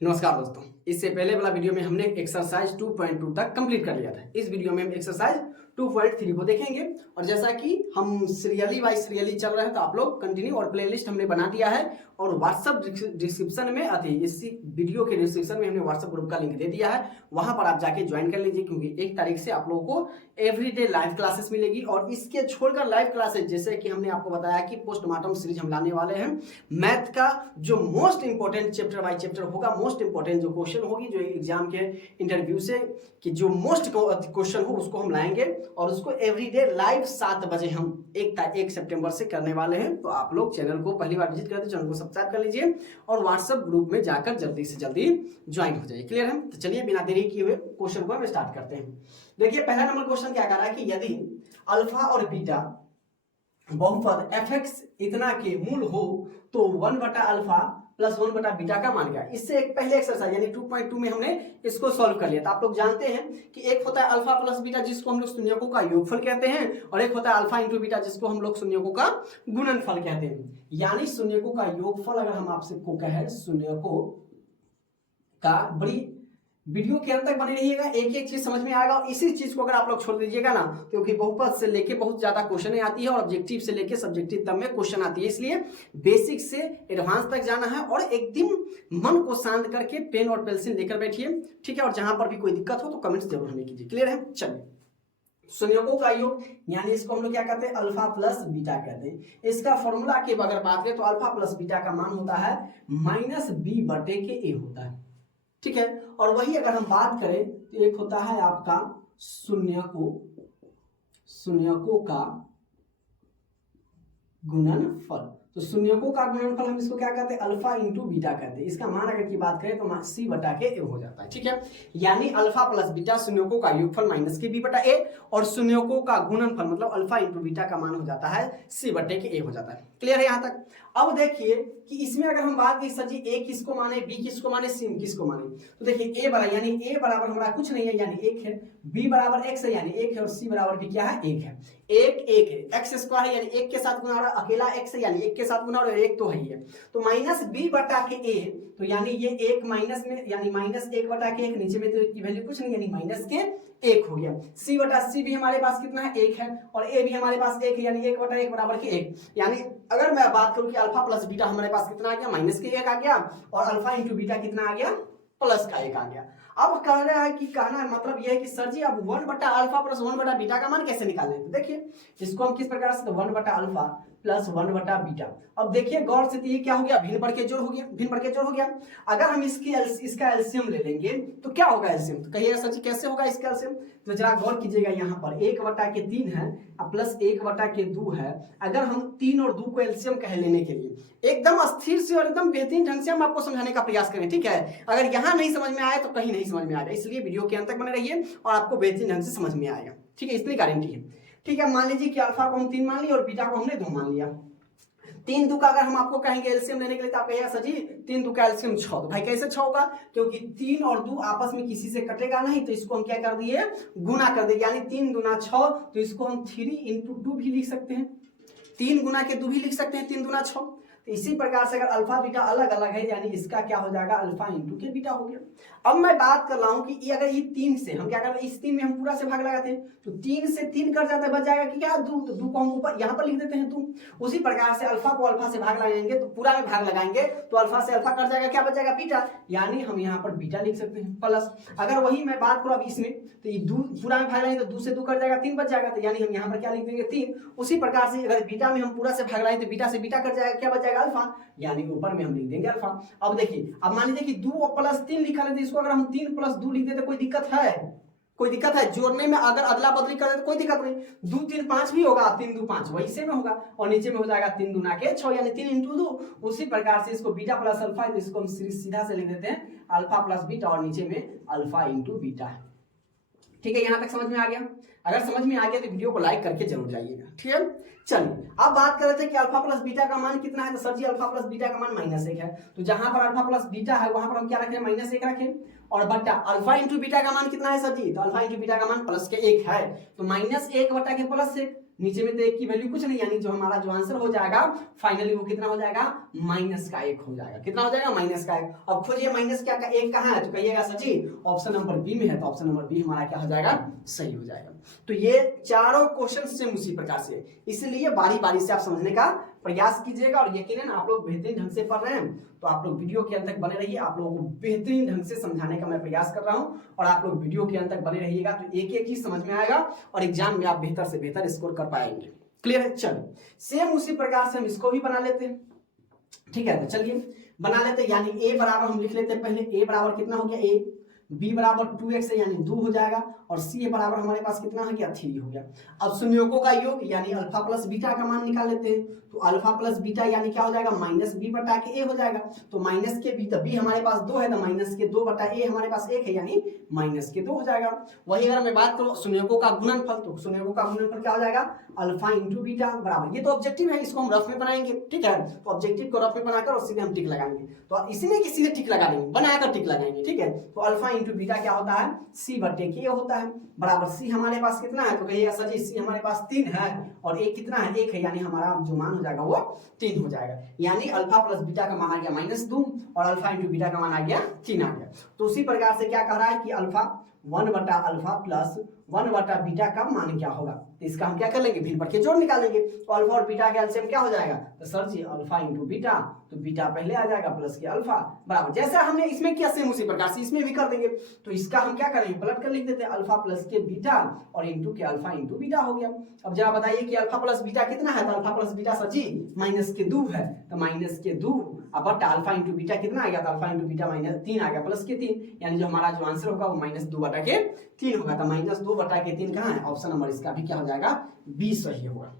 नमस्कार दोस्तों। इससे पहले वाला वीडियो में हमने एक्सरसाइज 2.2 तक कंप्लीट कर लिया था। इस वीडियो में हम एक्सरसाइज 2.3 को देखेंगे और जैसा कि हम सीरियली वाइज सीरियली चल रहे हैं तो आप लोग कंटिन्यू और प्लेलिस्ट हमने बना दिया है और व्हाट्सएप डिस्क्रिप्शन में इसी वीडियो के डिस्क्रिप्शन में हमने व्हाट्सएप ग्रुप का लिंक दे दिया है, वहां पर आप जाके ज्वाइन कर लीजिए क्योंकि 1 तारीख से आप लोगों को एवरीडे लाइव क्लासेस मिलेगी। और इसके छोड़कर लाइव क्लासेस जैसे कि हमने आपको बताया कि पोस्टमार्टम सीरीज हम लाने वाले हैं। मैथ का जो most important chapter by chapter होगा, मोस्ट इंपॉर्टेंट जो क्वेश्चन होगी जो एग्जाम के इंटरव्यू से कि जो मोस्ट क्वेश्चन हो उसको हम लाएंगे और उसको एवरीडे लाइव 7 बजे हम 1 सितंबर से करने वाले हैं। तो आप लोग चैनल को पहली बार विजिट करते चैनल को सब्सक्राइब कर लीजिए और व्हाट्सएप ग्रुप में जाकर जल्दी से जल्दी ज्वाइन हो जाइए। क्लियर है? तो चलिए बिना देरी किए हुए क्वेश्चन को हम स्टार्ट करते हैं। देखिए पहला नंबर क्वेश्चन क्या कर रहा है कि यदि अल्फा और बीटा बहुपद fx इतना के मूल हो तो 1/अल्फा प्लस 1/बीटा का मान क्या है। इससे एक पहले एक्सरसाइज यानी 2.2 में हमने इसको सॉल्व कर लिया था। आप लोग जानते हैं कि एक होता है अल्फा प्लस बीटा जिसको हम लोग शून्यकों का योगफल कहते हैं और एक होता है अल्फा इंटू बीटा जिसको हम लोग शून्यकों का गुणनफल कहते हैं। यानी शून्यकों का योगफल अगर हम आपसे को कहे शून्यकों का, बड़ी वीडियो के अंत तक बने रहिएगा, एक एक चीज समझ में आएगा। और इसी चीज को अगर आप लोग छोड़ दीजिएगा ना क्योंकि बहुपद से लेके बहुत ज्यादा क्वेश्चन आती है और ऑब्जेक्टिव से लेके सब्जेक्टिव तक में क्वेश्चन आती है, इसलिए बेसिक से एडवांस तक जाना है और एकदम मन को शांत करके पेन और पेंसिल लेकर बैठिए, ठीक है। और जहां पर भी कोई दिक्कत हो तो कमेंट्स जरूर हमें कीजिए। क्लियर है? चलिए शून्यकों का योग यानी इसको हम लोग क्या कहते हैं, अल्फा प्लस बीटा कहते हैं। इसका फॉर्मूला की अगर बात करें तो अल्फा प्लस बीटा का मान होता है -b/a होता है, ठीक है। और वही अगर हम बात करें तो एक होता है आपका शून्यकों का गुणनफल। तो शून्यकों का गुणनफल हम इसको क्या कहते हैं, अल्फा इंटू बीटा कहते हैं। इसका मान अगर की बात करें तो c/a हो जाता है, ठीक है। यानी अल्फा प्लस बीटा शून्यकों का योगफल -b/a और शून्यकों का गुणनफल मतलब अल्फा इंटू बीटा का मान हो जाता है c/a हो जाता है। क्लियर है यहां तक? अब देखिए कि इसमें अगर हम बात की सर जी a किसको माने, b किसको माने, c किसको माने, तो देखिए a बराबर यानी a बराबर हमारा कुछ नहीं है यानी 1 है, b बराबर x है यानी 1 है और c बराबर भी क्या है 1 है। 1 है, x स्क्वायर है यानी 1 के साथ गुणा हो रहा है, अकेला x है यानी 1 के साथ गुणा हो रहा है, 1 तो है ही है। तो -b/a तो यानी ये 1 माइनस में यानी -1/1 नीचे में तो की वैल्यू कुछ नहीं यानी -1 हो गया। c/c भी हमारे पास कितना है 1 है और a भी हमारे पास 1 है यानी 1/1 बराबर के 1। यानी अगर मैं बात करूं कि अल्फा प्लस बीटा हमारे पास कितना आ गया -1 आ गया और अल्फा इंटू बीटा कितना आ गया +1 आ गया। अब कह रहा है कि कहना है मतलब यह है कि सर जी अब 1/अल्फा प्लस 1/बीटा का मान कैसे निकालें। तो देखिए इसको हम किस प्रकार से 1/अल्फा प्लस 1/बीटा। अब देखिए गौर से ये क्या हो गया, भिन्न बढ़ के जोड़ हो गया, भिन्न बढ़ के जोड़ हो गया। अगर हम इसका एलसीएम ले लेंगे तो क्या होगा एलसीएम, तो कहिएगा सर जी कैसे होगा इसका एलसीएम। तो जरा गौर कीजिएगा यहाँ पर 1/3 है प्लस 1/2 है। अगर हम 3 और 2 को एलसीएम कह लेने के लिए एकदम अस्थिर से और एकदम बेहतरीन ढंग से हम आपको समझाने का प्रयास करें, ठीक है। अगर यहाँ नहीं समझ में आया तो कहीं नहीं समझ में आएगा, इसलिए वीडियो के अंत तक बने रहिए और आपको बेहतरीन ढंग से समझ में आएगा, ठीक है। इतनी गारंटी है, ठीक है। मान लीजिए कि अल्फा को हम 3 मान लिया और बीटा को हमने 2 मान लिया। 3 2 का अगर हम आपको कहेंगे एलसीएम लेने के लिए तो आप कहिएगा सर जी 3 2 का एलसीएम 6। तो भाई कैसे 6 होगा, क्योंकि 3 और 2 आपस में किसी से कटेगा नहीं तो इसको हम क्या कर दिए गुना कर दिए यानी 3 दूना 6। तो इसको हम 3 × 2 भी लिख सकते हैं, 3 गुना के 2 भी लिख सकते हैं, 3 दूना 6। तो इसी प्रकार से अगर अल्फा बीटा अलग अलग है यानी इसका क्या हो जाएगा अल्फा इंटू के बीटा हो गया। अब मैं बात कर रहा हूं कि ये अगर ये 3 से हम क्या कर रहे हैं, इस 3 में हम पूरा से भाग लगाते हैं तो 3 से 3 कट जाता है, बच जाएगा कि क्या 2। तो 2 को हम ऊपर यहाँ पर लिख देते हैं 2। उसी प्रकार से अल्फा को अल्फा से भाग लगाएंगे तो पूरा में भाग लगाएंगे तो अल्फा से अल्फा कट जाएगा, क्या बच जाएगा बीटा, यानी हम यहाँ पर बीटा लिख सकते हैं प्लस। अगर वही मैं बात करूँ अब इसमें तो ये 2 पूरा में भाग लगाएंगे तो 2 से 2 कट जाएगा 3 बच जाएगा, तो यानी हम यहाँ पर क्या लिख देंगे 3। उसी प्रकार से अगर बीटा में हम पूरा से भाग लगाएंगे तो बीटा से बीटा कट जाएगा, क्या बच जाएगा अल्फा, यानी ऊपर में हम लिख देंगे अल्फा। अब देखिए अब मान लीजिए कि 2 + 3 लिखा रहता है, इसको अगर हम 3 + 2 लिख देते कोई दिक्कत है, कोई दिक्कत है जोड़ने में, अगर अदला बदली कर देते कोई दिक्कत नहीं। 2 3 5 भी होगा, 3 2 5 वही से में होगा और नीचे में हो जाएगा 3 दूना के 6 यानी 3 × 2। उसी प्रकार से इसको बीटा प्लस अल्फा है तो इसको हम सीधा से लिख देते हैं अल्फा प्लस बीटा और नीचे में अल्फा इंटू बीटा है, ठीक है। यहां तक समझ में आ गया? अगर समझ में आ गया तो वीडियो को लाइक करके जरूर जाइएगा, ठीक है। चलिए अब बात कर रहे थे कि अल्फा प्लस बीटा का मान कितना है, तो सर जी अल्फा प्लस बीटा का मान -1 है। तो जहां पर अल्फा प्लस बीटा है वहां पर हम क्या रखें -1 रखें और बटा अल्फा इंटू बीटा का मान कितना है सर जी, तो अल्फा इंटू बीटा का मान +1 है तो -1/+1 नीचे में तो एक की वैल्यू कुछ नहीं, यानी जो हमारा जो आंसर हो जाएगा फाइनली वो कितना हो जाएगा, -1 हो जाएगा। कितना हो जाएगा, -1। अब खोजिए माइनस क्या का एक कहाँ है, तो कहिएगा सर जी ऑप्शन नंबर बी में है, तो ऑप्शन नंबर बी हमारा क्या हो जाएगा, सही हो जाएगा। तो ये चारों क्वेश्चन सेम उसी प्रकार से, इसलिए बारी बारी से आप समझने का प्रयास कीजिएगा और यकीनन आप लोग बेहतरीन ढंग से पढ़ रहे हैं, तो आप लोग वीडियो के अंत तक बने रहिए। आप लोगों को बेहतरीन ढंग से समझाने का मैं प्रयास कर रहा हूं और आप लोग वीडियो के अंत तक बने रहिएगा, तो एक एक चीज समझ में आएगा और एग्जाम में आप बेहतर से बेहतर स्कोर कर पाएंगे। क्लियर है? चलिए सेम उसी प्रकार से हम इसको भी बना लेते हैं। ठीक है, तो चलिए बना लेते हैं। यानी ए बराबर हम लिख लेते हैं पहले, ए बराबर कितना हो गया, ए, बी बराबर 2x है यानी 2 हो जाएगा, और सी बराबर हमारे पास कितना है गया, 3 हो गया। अब संयोगों का योग यानी अल्फा प्लस बीटा का मान निकाल लेते हैं, तो अल्फा प्लस बीटा यानी क्या हो जाएगा, -b बटा के a हो जाएगा। तो माइनस के बी, तो बी हमारे पास 2 है, तो माइनस के 2 बटा a हमारे पास 1 है, यानी माइनस के 2 हो जाएगा। वही अगर मैं बात करूं संयोगों का गुणनफल, तो संयोगों का गुणनफल क्या हो जाएगा, अल्फा इंटू बीटा बराबर, ये तो ऑब्जेक्टिव है, इसको हम रफ में बनाएंगे। ठीक है, तो ऑब्जेक्टिव को रफ में बनाकर और सीधे हम टिक लगाएंगे, तो इसमें किसी ने टिक लगा देंगे, बनाकर टिक लगाएंगे। ठीक है, तो अल्फा इंटू बीटा क्या होता है, c बटे के होता है, बराबर c हमारे पास कितना है, तो कहिएगा सर जी c हमारे पास 3 है और a कितना है, 1 है, यानी हमारा जो मान हो जाएगा वो 3 हो जाएगा। यानी अल्फा प्लस बीटा का मान आ गया -2 और अल्फा इंटू बीटा का मान आ गया 3 आ गया। तो उसी प्रकार से क्या कह रहा है कि अल्फा 1 बटा अल्फा प्लस 1 बटा बीटा का मान क्या होगा, तो इसका हम क्या कर लेंगे, भिन्न पर के जोड़ निकालेंगे, तो अल्फा और बीटा के एलसीएम क्या हो जाएगा, तो सर जी अल्फा इंटू बीटा, तो बीटा पहले आ जाएगा प्लस के अल्फा बराबर, जैसा हमने इसमें किया सेम उसी प्रकार से इसमें भी कर देंगे। तो इसका हम क्या करेंगे, पलट कर लिख देते हैं, अल्फा प्लस के बीटा और इंटू के अल्फा इंटू बीटा हो गया। अब जरा बताइए कि अल्फा प्लस बीटा कितना है, तो अल्फा प्लस बीटा सर जी -2 है, तो -2 अब बटा अल्फा इंटू बीटा कितना आ गया, तो अल्फा इंटू बीटा -3 आ गया प्लस के 3, यानी जो हमारा जो आंसर होगा वो -2 बटा के 3 होगा। तो -2 बटा के 3 कहाँ है, ऑप्शन नंबर इसका भी क्या हो जाएगा, बी सही होगा।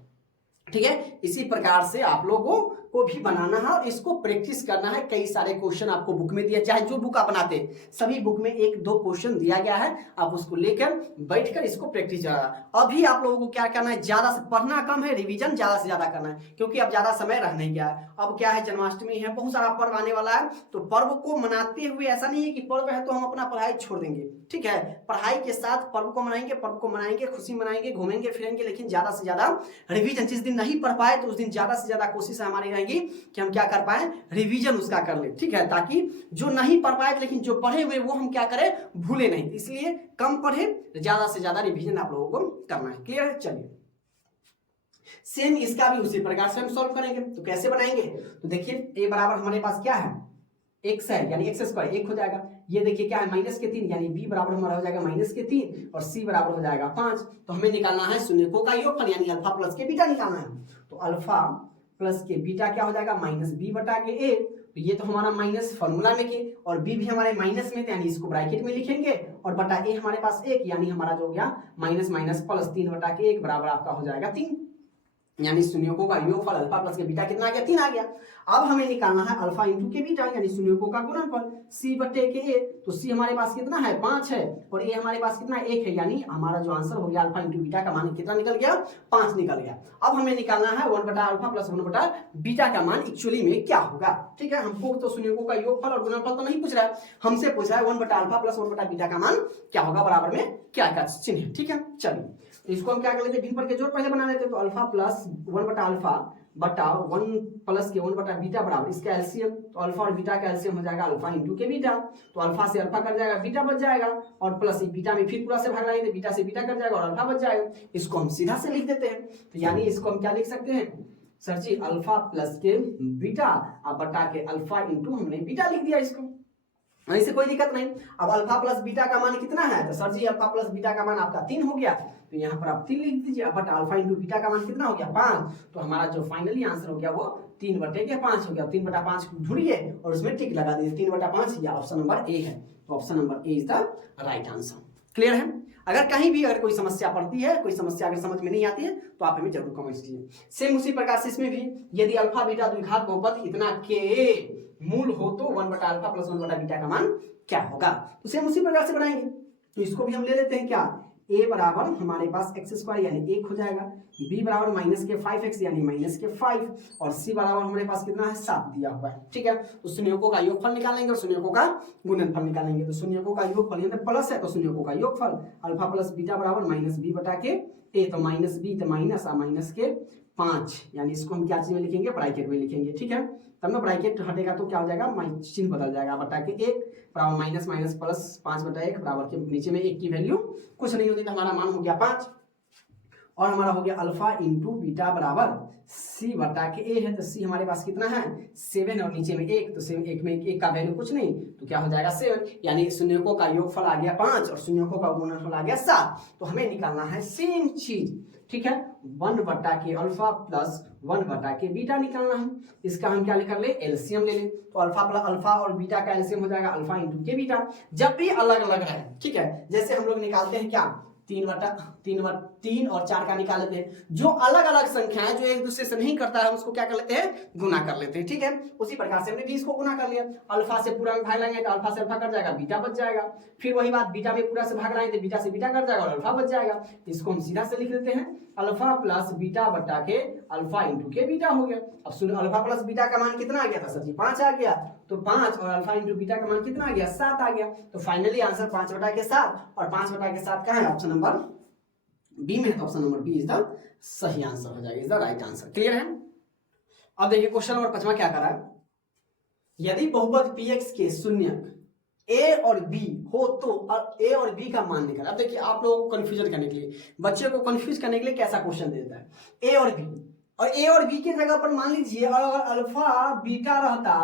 ठीक है, इसी प्रकार से आप लोगों को भी बनाना है और इसको प्रैक्टिस करना है। कई सारे क्वेश्चन आपको बुक में दिया, चाहे जो बुक आप बनाते सभी बुक में 1-2 क्वेश्चन दिया गया है, आप उसको लेकर बैठकर इसको प्रैक्टिस करना। अभी आप लोगों को क्या करना है, ज्यादा से पढ़ना कम है, रिवीजन ज्यादा से ज्यादा करना है, क्योंकि अब ज्यादा समय रह नहीं गया है। अब क्या है, जन्माष्टमी है, बहुत सारा पर्व आने वाला है, तो पर्व को मनाते हुए ऐसा नहीं है कि पर्व है तो हम अपना पढ़ाई छोड़ देंगे। ठीक है, पढ़ाई के साथ पर्व को मनाएंगे, खुशी मनाएंगे, घूमेंगे फिरेंगे, लेकिन ज्यादा से ज्यादा रिवीजन, जिस दिन नहीं पढ़ पाए तो उस दिन ज्यादा से ज्यादा कोशिश हमारी रहेगी कि हम क्या कर पाए, रिवीजन उसका कर ले। ठीक है, ताकि जो नहीं पढ़ पाए लेकिन जो पढ़े हुए वो हम क्या करें, भूले नहीं, इसलिए कम पढ़े, ज्यादा से ज्यादा रिवीजन आप लोगों को करना है। क्लियर है? चलिए सेम इसका भी उसी प्रकार से हम सॉल्व करेंगे। तो कैसे बनाएंगे, तो देखिए a बराबर हमारे पास क्या है, x है, यानी x स्क्वायर 1 हो जाएगा। ये देखिए क्या है, -3, यानी b बराबर हमारा हो जाएगा -3 और c बराबर हो जाएगा 5। तो हमें निकालना है शून्यकों का योगफल, यानी अल्फा प्लस के बीटा निकालना है। तो अल्फा प्लस के बीटा क्या हो जाएगा, -b बटा के a, तो ये तो हमारा माइनस फॉर्मूला में के, और b भी हमारे माइनस में थे, यानी इसको ब्रैकेट में लिखेंगे, और बटा a हमारे पास 1, यानी हमारा जो हो गया माइनस माइनस प्लस 3 बटा के 1 बराबर आपका हो जाएगा 3, यानी शून्यकों का योगफल अल्फा प्लस के बीटा कितना आ गया, 3 आ गया। अब हमें निकालना है अल्फा इंटू के बीटा, यानी शून्यकों का गुणनफल c बटे के a, तो c हमारे पास कितना है, 5 है, और a हमारे पास कितना है, 1 है, यानी हमारा जो आंसर हो गया अल्फा इंटू बीटा का मान कितना निकल गया, 5 निकल गया। अब हमें निकालना है 1 बटा अल्फा प्लस 1 बटा बीटा का मान एक्चुअली में क्या होगा। ठीक है, हमको तो शून्यकों का योगफल और गुणनफल तो नहीं पूछ रहा है, हमसे पूछ रहा है 1 बटा अल्फा प्लस 1 बटा बीटा का मान क्या होगा, बराबर में क्या क्या चिन्ह है। ठीक है, चलिए इसको हम क्या कर लेते हैं, भिन्न पर के जोड़ पहले बना लेते हैं। तो अल्फा प्लस 1 बटा अल्फा बटा 1 प्लस के 1 बटा बीटा बराबर इसका एलसीएम, तो अल्फा और बीटा का एलसीएम हो जाएगा अल्फा इंटू के बीटा, तो अल्फा से अल्फा कट जाएगा, बीटा बच जाएगा, और प्लस बीटा में फिर पूरा से भाग लाएंगे, बीटा से बीटा कट जाएगा और अल्फा बच जाएगा। इसको हम सीधा से लिख देते हैं, तो यानी इसको हम क्या लिख सकते हैं, सर जी अल्फा प्लस के बीटा बटा के अल्फा इंटू हमने बीटा लिख दिया इसको, ऐसे कोई दिक्कत नहीं। अब अल्फा प्लस बीटा का मान कितना है, तो सर जी अल्फा प्लस बीटा का मान आपका 3 हो गया, तो यहाँ पर आप 3 लिख दीजिए, बट अल्फा इंटू बीटा का मान कितना हो गया, 5, तो हमारा जो फाइनली आंसर हो गया वो 3 बटे के 5 हो गया। 3 बटा 5 ढूंढिए और उसमें टिक लगा दीजिए, 3 बटा 5, या ऑप्शन नंबर ए है, तो option number A is the right answer. Clear है? अगर कहीं भी अगर कोई समस्या पड़ती है, कोई समस्या अगर समझ में नहीं आती है, तो आप हमें जरूर कमेंट कीजिए। सेम उसी प्रकार से इसमें भी यदि अल्फा बीटा द्विघात बहुपद इतना के मूल हो तो 1 बटा अल्फा प्लस 1 बटा बीटा का मान क्या होगा, तो सेम उसी प्रकार से बनाएंगे। तो इसको भी हम ले लेते हैं क्या, a बराबर हमारे पास एक्स स्क्वायर यानी 1 हो जाएगा, b बराबर माइनस के 5x यानी माइनस के 5 और c बराबर हमारे पास कितना है 7 दिया हुआ है। ठीक है, तो शून्यकों का योगफल निकालेंगे और शून्यकों का गुणनफल निकालेंगे। तो शून्यकों का योगफल यानी प्लस है तो शून्यकों का योगफल अल्फा प्लस बीटा बराबर माइनस बी बटा के ए, तो माइनस बी तो माइनस आ माइनस के 5 यानी इसको हम क्या चीज में लिखेंगे ब्रैकेट में लिखेंगे। ठीक है, तब ना ब्रैकेट हटेगा तो क्या हो जाएगा चिन्ह बदल जाएगा, बटा के 1 बराबर माइनस माइनस प्लस 5 बटा 1 बराबर के नीचे में 1 की वैल्यू कुछ नहीं होती तो हमारा मान हो गया 5 और हमारा हो गया अल्फा इंटू बीटा बराबर सी बटा के ए है, तो सी हमारे पास कितना है 7 और नीचे में 1, तो 7 1 में 1 का वैल्यू कुछ नहीं तो क्या हो जाएगा 7, यानी शून्यकों का योगफल आ गया 5 और शून्यकों का गुणनफल आ गया 7। तो हमें निकालना है सेम चीज। ठीक है, 1 बटा के अल्फा प्लस 1 बटा के बीटा निकालना है। इसका हम क्या कर ले एलसीएम ले ले, तो अल्फा प्लस अल्फा और बीटा का एलसीएम हो जाएगा अल्फा इंटू के बीटा। जब भी अलग अलग है, ठीक है, जैसे हम लोग निकालते हैं क्या 3 और 4 का निकाल लेते हैं, जो अलग अलग संख्या है जो एक दूसरे से नहीं करता है हम उसको क्या कर लेते हैं गुना कर लेते हैं। ठीक है, उसी प्रकार से हमने भी इसको गुना कर लिया, अल्फा से पूरा में भाग लाएंगे तो अल्फा से अल्फा कट जाएगा बीटा बच जाएगा, फिर वही बात बीटा में पूरा से भाग लाएंगे तो बीटा से बीटा कट जाएगा और अल्फा बच जाएगा। इसको हम सीधा से लिख लेते हैं अल्फा प्लस बीटा बटा के अल्फा इंटू के बीटा हो गया। अब सुन अल्फा प्लस बीटा का मान कितना आ गया था सर जी 5 आ गया, तो 5 और अल्फा इंटू बीटा का मान कितना आ गया 7 आ गया। तो फाइनली आंसर 5 बटा के 7 और 5 बटा के 7 कहाँ है ऑप्शन नंबर बी में है, तो option number B is the सही आंसर हो जाएगा, is the right answer. Clear है। अब देखिए क्वेश्चन नंबर 5वां क्या करा है, यदि बहुपद px के शून्यक a और b हो तो a और b का मान निकाल। अब देखिए आप लोगों को कंफ्यूजन करने के लिए, बच्चे को कंफ्यूज करने के लिए कैसा क्वेश्चन देता है a और b, और a और b की जगह पर मान लीजिए अगर अल्फा बीटा रहता,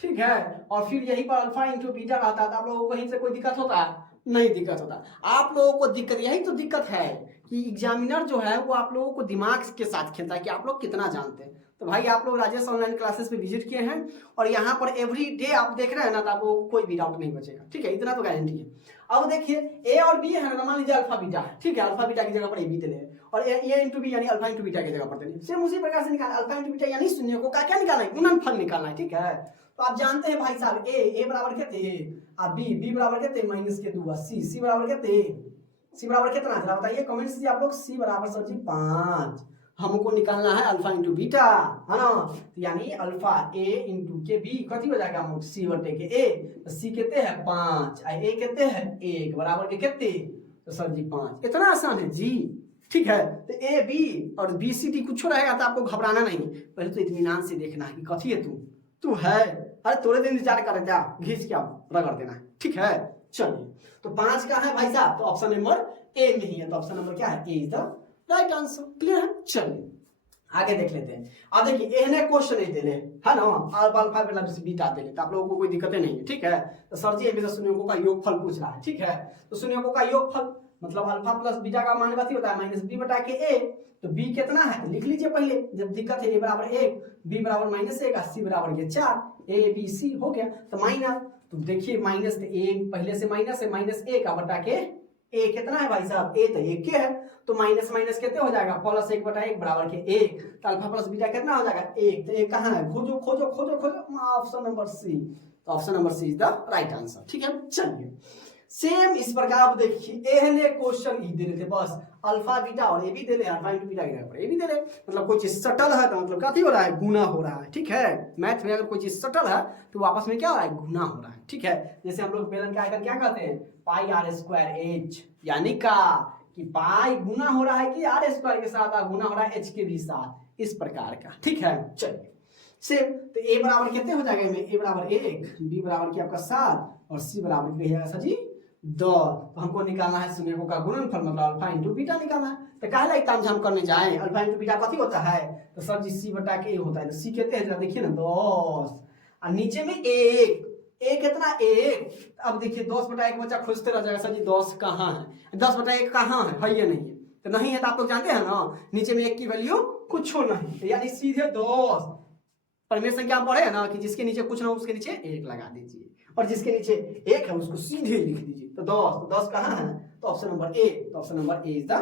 ठीक है, और फिर यही पर अल्फा इंटू बीटा रहता तो आप लोगों को कहीं से कोई दिक्कत होता नहीं दिक्कत होता। आप लोगों को दिक्कत यही तो दिक्कत है कि एग्जामिनर जो है वो आप लोगों को दिमाग के साथ खेलता है कि आप लोग कितना जानते हैं। तो भाई आप लोग राजेश ऑनलाइन क्लासेस पे विजिट किए हैं और यहाँ पर एवरी डे आप देख रहे हैं ना, तो आप लोगों को कोई भी डाउट नहीं बचेगा। ठीक है, इतना तो गारंटी है। अब देखिए ए और बी है ना, मान लीजिए अल्फा बीटा है, ठीक है, अल्फा बीटा की जगह पर ए बी दे और ए इंटू बी यानी अल्फा इंटू बीटा की जगह पर दे, सेम उसी प्रकार से निकालना अल्फा इंटू बीटा यानी शून्यकों का क्या निकालना है गुणनफल निकालना है। ठीक है, तो आप जानते हैं भाई साहब ए बराबर कितने और बी बराबर कितने माइनस के 2 सी बराबर कितने सी बराबर कितना जरा बताइए कमेंट से आप लोग। सी बराबर सर जी 5, हमको निकालना है अल्फा इंटू बीटा है ना, तो यानी अल्फा ए इंटू के बी कथी हो जाएगा अमाउंट सी बटे के ए, तो सी कितने है 5 और ए कितने है 1 बराबर के कितने, तो सर जी 5। इतना आसान है जी। ठीक है, तो ए बी और बी सी डी कुछ रहेगा तो आपको घबराना नहीं, पहले तो इत्मीनान से देखना है कि कथी है तू है, अरे थोड़े दिन इंतजार कर रहे थे घिस क्या रगड़ देना है। ठीक है, चलिए तो 5 का है भाई साहब, तो ऑप्शन नंबर ए में ही है, तो ऑप्शन नंबर क्या है A is the right answer. Clear है, चलिए आगे देख लेते हैं। अब देखिए एहने क्वेश्चन नहीं देले है ना, अल्फा प्लस बीटा देले तो आप लोगों को कोई दिक्कत नहीं है। ठीक है, तो सर जी हमेशा शून्यकों का योगफल पूछ रहा है। ठीक है, तो शून्यकों का योगफल मतलब अल्फा प्लस बीटा का मान कथी होता है माइनस बी बटा के ए, तो बी कितना है लिख लीजिए पहले, जब दिक्कत है ए बराबर 1 बी बराबर माइनस 1 सी बराबर ये 4 ए बी सी हो गया, तो माइनस, तो देखिए माइनस ए पहले से माइनस है माइनस 1 बटा के ए कितना है भाई साहब ए तो 1 के है, तो माइनस माइनस कितने हो जाएगा प्लस 1 बटा 1 बराबर के 1, तो अल्फा प्लस बीटा कितना हो जाएगा 1, तो 1 कहाँ है खोजो खोजो खोजो खोजो ऑप्शन नंबर सी, तो option number C is the right answer. ठीक है, चलिए सेम इस प्रकार आप देखिए एहने क्वेश्चन ही दे रहे थे, बस अल्फा बीटा और ए भी दे रहे, अल्फा इंटू बीटा की जगह पर ए भी दे रहे, मतलब कोई चीज सटल है तो मतलब कथी हो रहा है गुना हो रहा है। ठीक है, मैथ में अगर कोई चीज सटल है तो आपस में क्या हो रहा है गुना हो रहा है। ठीक है, जैसे हम लोग बेलन का आइकन क्या कहते हैं पाई आर स्क्वायर एच, यानी का कि पाई गुना हो रहा है कि आर स्क्वायर के साथ गुना हो रहा है एच के भी साथ, इस प्रकार का। ठीक है, चलिए सेम, तो ए बराबर कितने हो जाएगा में ए बराबर 1 बी बराबर की आपका 7 और सी बराबर की सर जी 2, तो हमको निकालना है शून्यकों का गुणनफल मतलब अल्फा इंटू बीटा निकालना है। तो काहे लाइक काम हम करने जाए, अल्फा इंटू बीटा कथी होता है, तो सर जी सी बटा के ए होता है, तो सी कितने है देखिए ना 10 और नीचे में 1 कितना 1, अब देखिए 10 बटा 1 बच्चा खोजते रह जाएगा सर जी 10 कहाँ है, 10 बटा 1 कहाँ है ये नहीं है, तो नहीं है तो आप लोग जानते हैं ना नीचे में 1 की वैल्यू कुछ नहीं, तो यानी सीधे 10 परमेय संख्या पढ़े है ना कि जिसके नीचे कुछ ना उसके नीचे 1 लगा दीजिए और जिसके नीचे 1 है उसको सीधे लिख दीजिए, तो 10 कहाँ है, तो ऑप्शन नंबर ए, तो option number A is the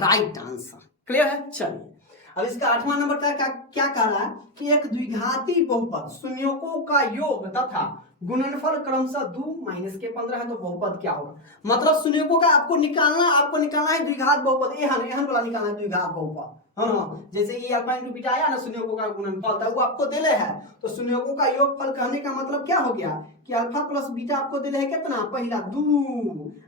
right answer. Clear है, चलिए अब इसका 8वां नंबर क्या कह रहा है कि एक द्विघाती बहुपद शून्यकों का योग तथा गुणनफल क्रमशः 2 माइनस के 15 है तो बहुपद क्या होगा, मतलब शून्यकों का आपको निकालना है द्विघात बहुपद, एहन वाला निकालना है द्विघात बहुपद, हाँ जैसे ये अल्फा इंटू बीटा आया ना शून्यकों का गुणनफल था वो आपको दिले है, तो शून्यकों का योगफल कहने का मतलब क्या हो गया कि अल्फा प्लस बीटा आपको दिले है कितना, पहला 2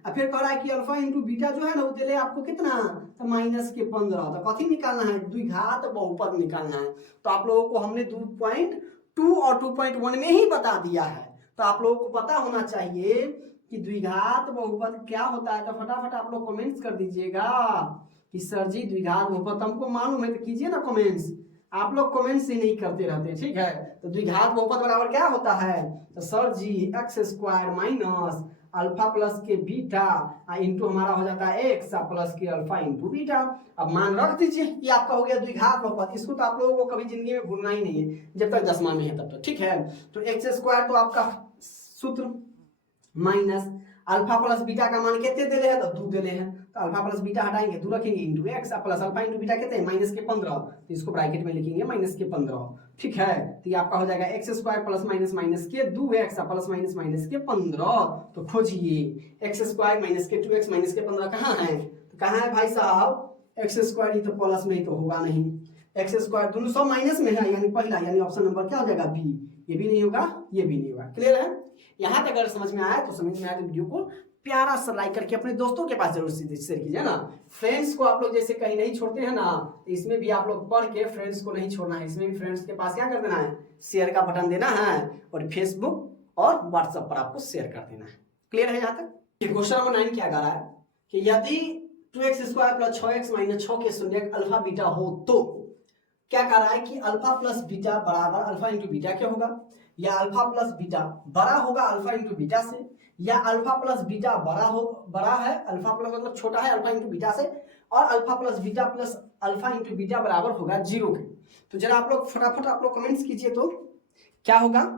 और फिर कह रहा है कि अल्फा इंटू बीटा जो है ना वो दिले आपको कितना, तो माइनस के 15, तो कथी निकालना है, द्विघात बहुपद निकालना है। तो आप लोगों को हमने 2.2 और 2.1 में ही बता दिया है, तो आप लोगों को पता होना चाहिए कि द्विघात बहुपद क्या होता है। तो फटाफट आप लोग कमेंट्स कर दीजिएगा कि सर जी द्विघात बहुपद हमको मालूम है, तो कीजिए ना कमेंट्स, आप लोग कमेंट्स ही नहीं करते रहते, ठीक है। तो द्विघात बहुपद बराबर क्या होता है, तो sir ji X square minus alpha plus के बीटा इंटू हमारा हो जाता है एक्स प्लस के अल्फा इंटू बीटा। अब मान रख दीजिए ये आपका हो गया द्विघात बहुपद, इसको तो आप लोगों को कभी जिंदगी में भूलना ही नहीं है जब तक 10वां में है तब तक, ठीक है। तो एक्स स्क्वायर तो आपका सूत्र माइनस अल्फा प्लस बीटा का मान कितने दे रहे हैं, तो 2 दे रहे हैं, तो अल्फा प्लस बीटा हटाएंगे 2 रखेंगे into x plus alpha into beta कितने माइनस के 15, तो इसको ब्रैकेट में लिखेंगे माइनस के 15, ठीक है। तो ये आपका हो जाएगा एक्स स्क्वायर प्लस माइनस के 2x प्लस माइनस के 15। तो खोजिए एक्स स्क्वायर माइनस के 2x माइनस के 15 कहाँ है, तो कहाँ है भाई साहब, एक्स स्क्वायर ही तो प्लस में ही तो होगा नहीं, एक्स स्क्वायर दोनों सब माइनस में है, यानी पहला यानी ऑप्शन नंबर क्या हो जाएगा बी, ये भी नहीं होगा ये भी नहीं होगा। क्लियर है, यहाँ तक अगर समझ में आया तो समझ में आया तो वीडियो को प्यारा सा लाइक करके अपने दोस्तों के पास जरूर शेयर कीजिए ना। फ्रेंड्स को आप लोग जैसे कहीं नहीं छोड़ते हैं ना, तो इसमें भी आप लोग पढ़ के फ्रेंड्स को नहीं छोड़ना है, इसमें भी फ्रेंड्स के पास क्या कर देना है, शेयर का बटन देना है और फेसबुक और व्हाट्सएप पर आपको शेयर कर देना है। क्लियर है यहाँ तक। क्वेश्चन नंबर 9 क्या कह रहा है कि यदि 2x square plus 6x minus 6 के शून्यक अल्फा बीटा हो तो क्या कह रहा है कि अल्फा प्लस बीटा बराबर अल्फा इंटू बीटा क्या होगा, या अल्फा प्लस बीटा बड़ा होगा अल्फा इंटू बीटा से, या अल्फा प्लस बीटा बड़ा है अल्फा प्लस मतलब छोटा है अल्फा इंटू बीटा से, और alpha plus beta plus alpha into beta बराबर होगा 0 के। तो जरा आप लोग फटाफट आप लोग कमेंट्स कीजिए तो क्या होगा,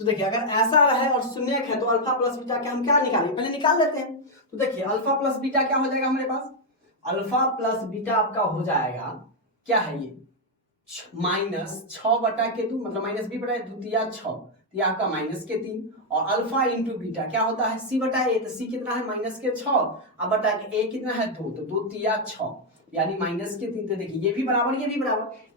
तो देखिए अगर ऐसा रहे और शून्यक है तो अल्फा प्लस बीटा के हम क्या निकालेंगे, पहले निकाल लेते हैं। तो देखिए अल्फा प्लस बीटा क्या हो जाएगा हमारे पास, अल्फा प्लस बीटा आपका हो जाएगा क्या है ये माइनस 6/2 मतलब माइनस b बटा 2 तिया 6, तो ये आपका माइनस के 3, और अल्फा इंटू बीटा क्या होता है c/a, तो c कितना है माइनस के 6 और बटा के a कितना है 2, तो 2 तिया 6 यानी माइनस के 3। तो देखिए ये भी बराबर,